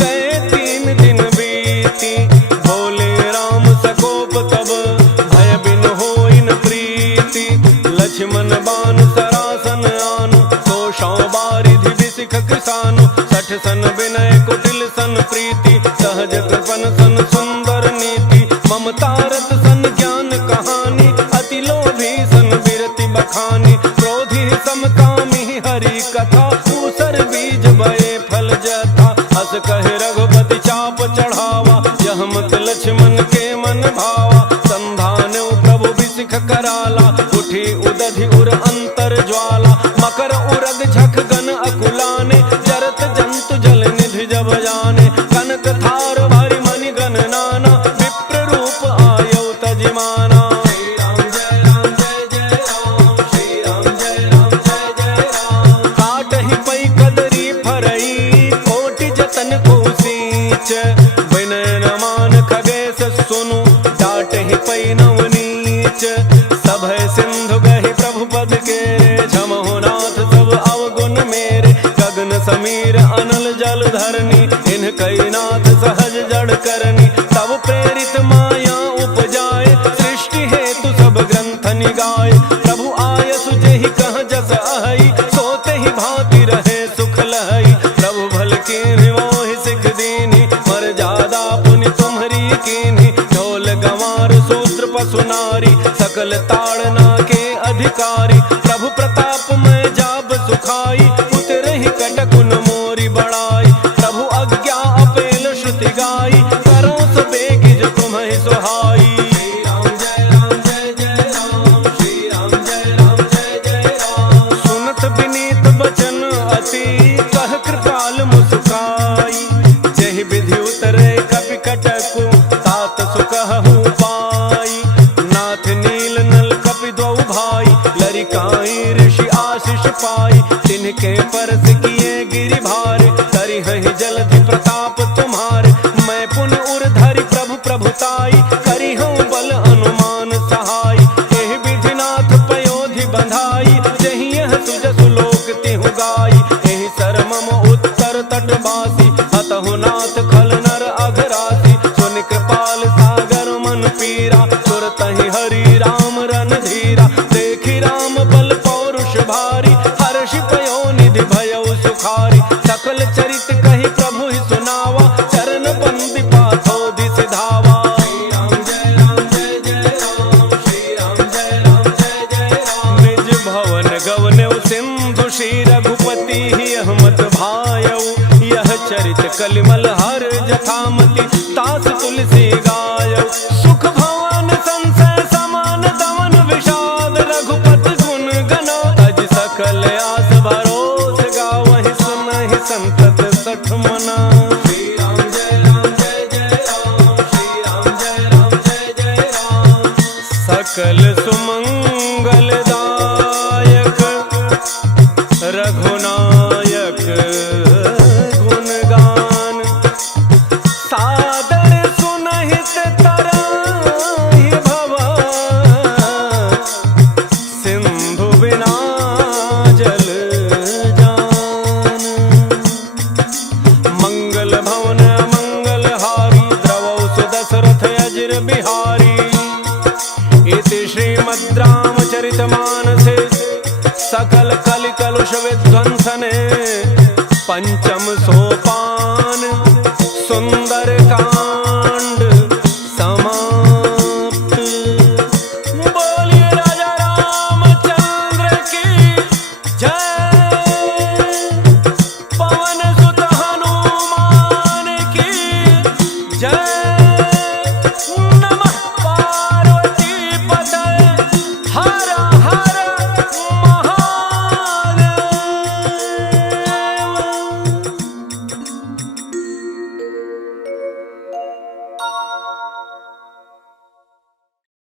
गए 3 दिन बीती बोले राम सकोप तब भय बिन होई न प्रीति लक्ष्मण बान सरासन आनु तो बारिधि बिसिख किसानु 60 सन विनय कुटिल सन प्रीति सहज कृपन सन सुंदर नीति ममता रत सन ज्ञान कहानी अति लोभी सन बिरति बखानी क्रोधी समकामी हरि कथा ऊसर बीज बये फल जथा हस कहे रघुपति चाप चढ़ावा यह मत लक्ष्मण के मन भावा संधान प्रभु बिसिख कराला उठी उदधि उर अंतर ज्वाला मकर उरग झक गन अकुलाने जरत जंतु जल निधि जब जाने कनक थार भारी मणि गण नाना विप्र रूप आयौ तजिमाना श्री राम जय राम जय जय राम श्री राम जय राम जय जय राम काटहि पै कदरी फरई कोटि जतन को सींच विनय न मान खगेश सुनु डाटहि पै नवनीच सभय सिंधु गहि प्रभु पद के क्षमहो नाथ सब अवगुण मेरे गगन समीर अनल जल धरनी इन कई नाथ सहज जड़ करनी तब प्रेरित माया उपजाए सृष्टि हेतु सब ग्रंथ निगाए प्रभु आयसु जेहि कह जस अहई सोते ही भांति रहे सुख लहई प्रभु भल कीन्हि मोहि सिख दीन्हि मर्यादा पुनि तुम्हरी कीन्हि ढोल गंवार शूद्र पशु नारी सकल ताड़ना के अधिकारी प्रभु प्रताप में जाब सुखाई उतरहि कटकुन मोरी बड़ाई प्रभु अज्ञा अपेल श्रुति गाई करो सो बेगी जो तुम्हें सुहाई श्री राम जय राम जय जय राम श्री राम जय राम जय जय राम सुनत विनीत बचन अति कह कृपाल मुस्काई जहि विधि उतरे कपि कटकु तात सुकहु पाई नाथ नील नल कपि दो भाई लरिकाई ऋषि आशीष पाई तिनके परस किए गिरि भारे करि हहि जलधि प्रताप तुम्हारे मैं पुन उर धरि प्रभु प्रभुताई करि हूँ बल अनुमान सहाय एहि विधिनाथ पयोधि बंधाई जहि यह सुजसु लोक तिहु गाई एहि सर मम उत्तर तट बासी हतहु नाथ खल नर अघरासी सुनि कृपाल सागर मन पीरा सुरतहि हरि राम रन धीरा देखि राम बल पौरुष भारी हर्षि पयो निधि भयउ सुखारी सकल चरित कहि प्रभु ही सुनावा चरण बंदी पाथो दिस धावा श्री राम जय राम जय जय राम श्री राम जय राम जय जय राम निज भवन गवने सिंधु श्री रघुपति ही अहमत भायउ यह चरित कलिमल हर जथामति तास तुलसी गायउ सुख भवन संशय समान दमन विषाद रघुपति गुण गना अज सकल आस भरोस गावहि सुनहि संतत लक्ष्मणा। श्री राम जय राम जय जय राम, श्री राम जय राम जय जय राम। सकल सुमंगलदायक रघुनायक गुणगान, सादर सुनहित तराहि भव, सिंधु बिना जल जान। मंगल भवन मंगल हारी, द्रवौ सुदशरथ अजिर बिहारी। इति श्रीमद् रामचरितमानसे सकल कलि कलुष विध्वंसने पंचम सोपान सुंदर कांड।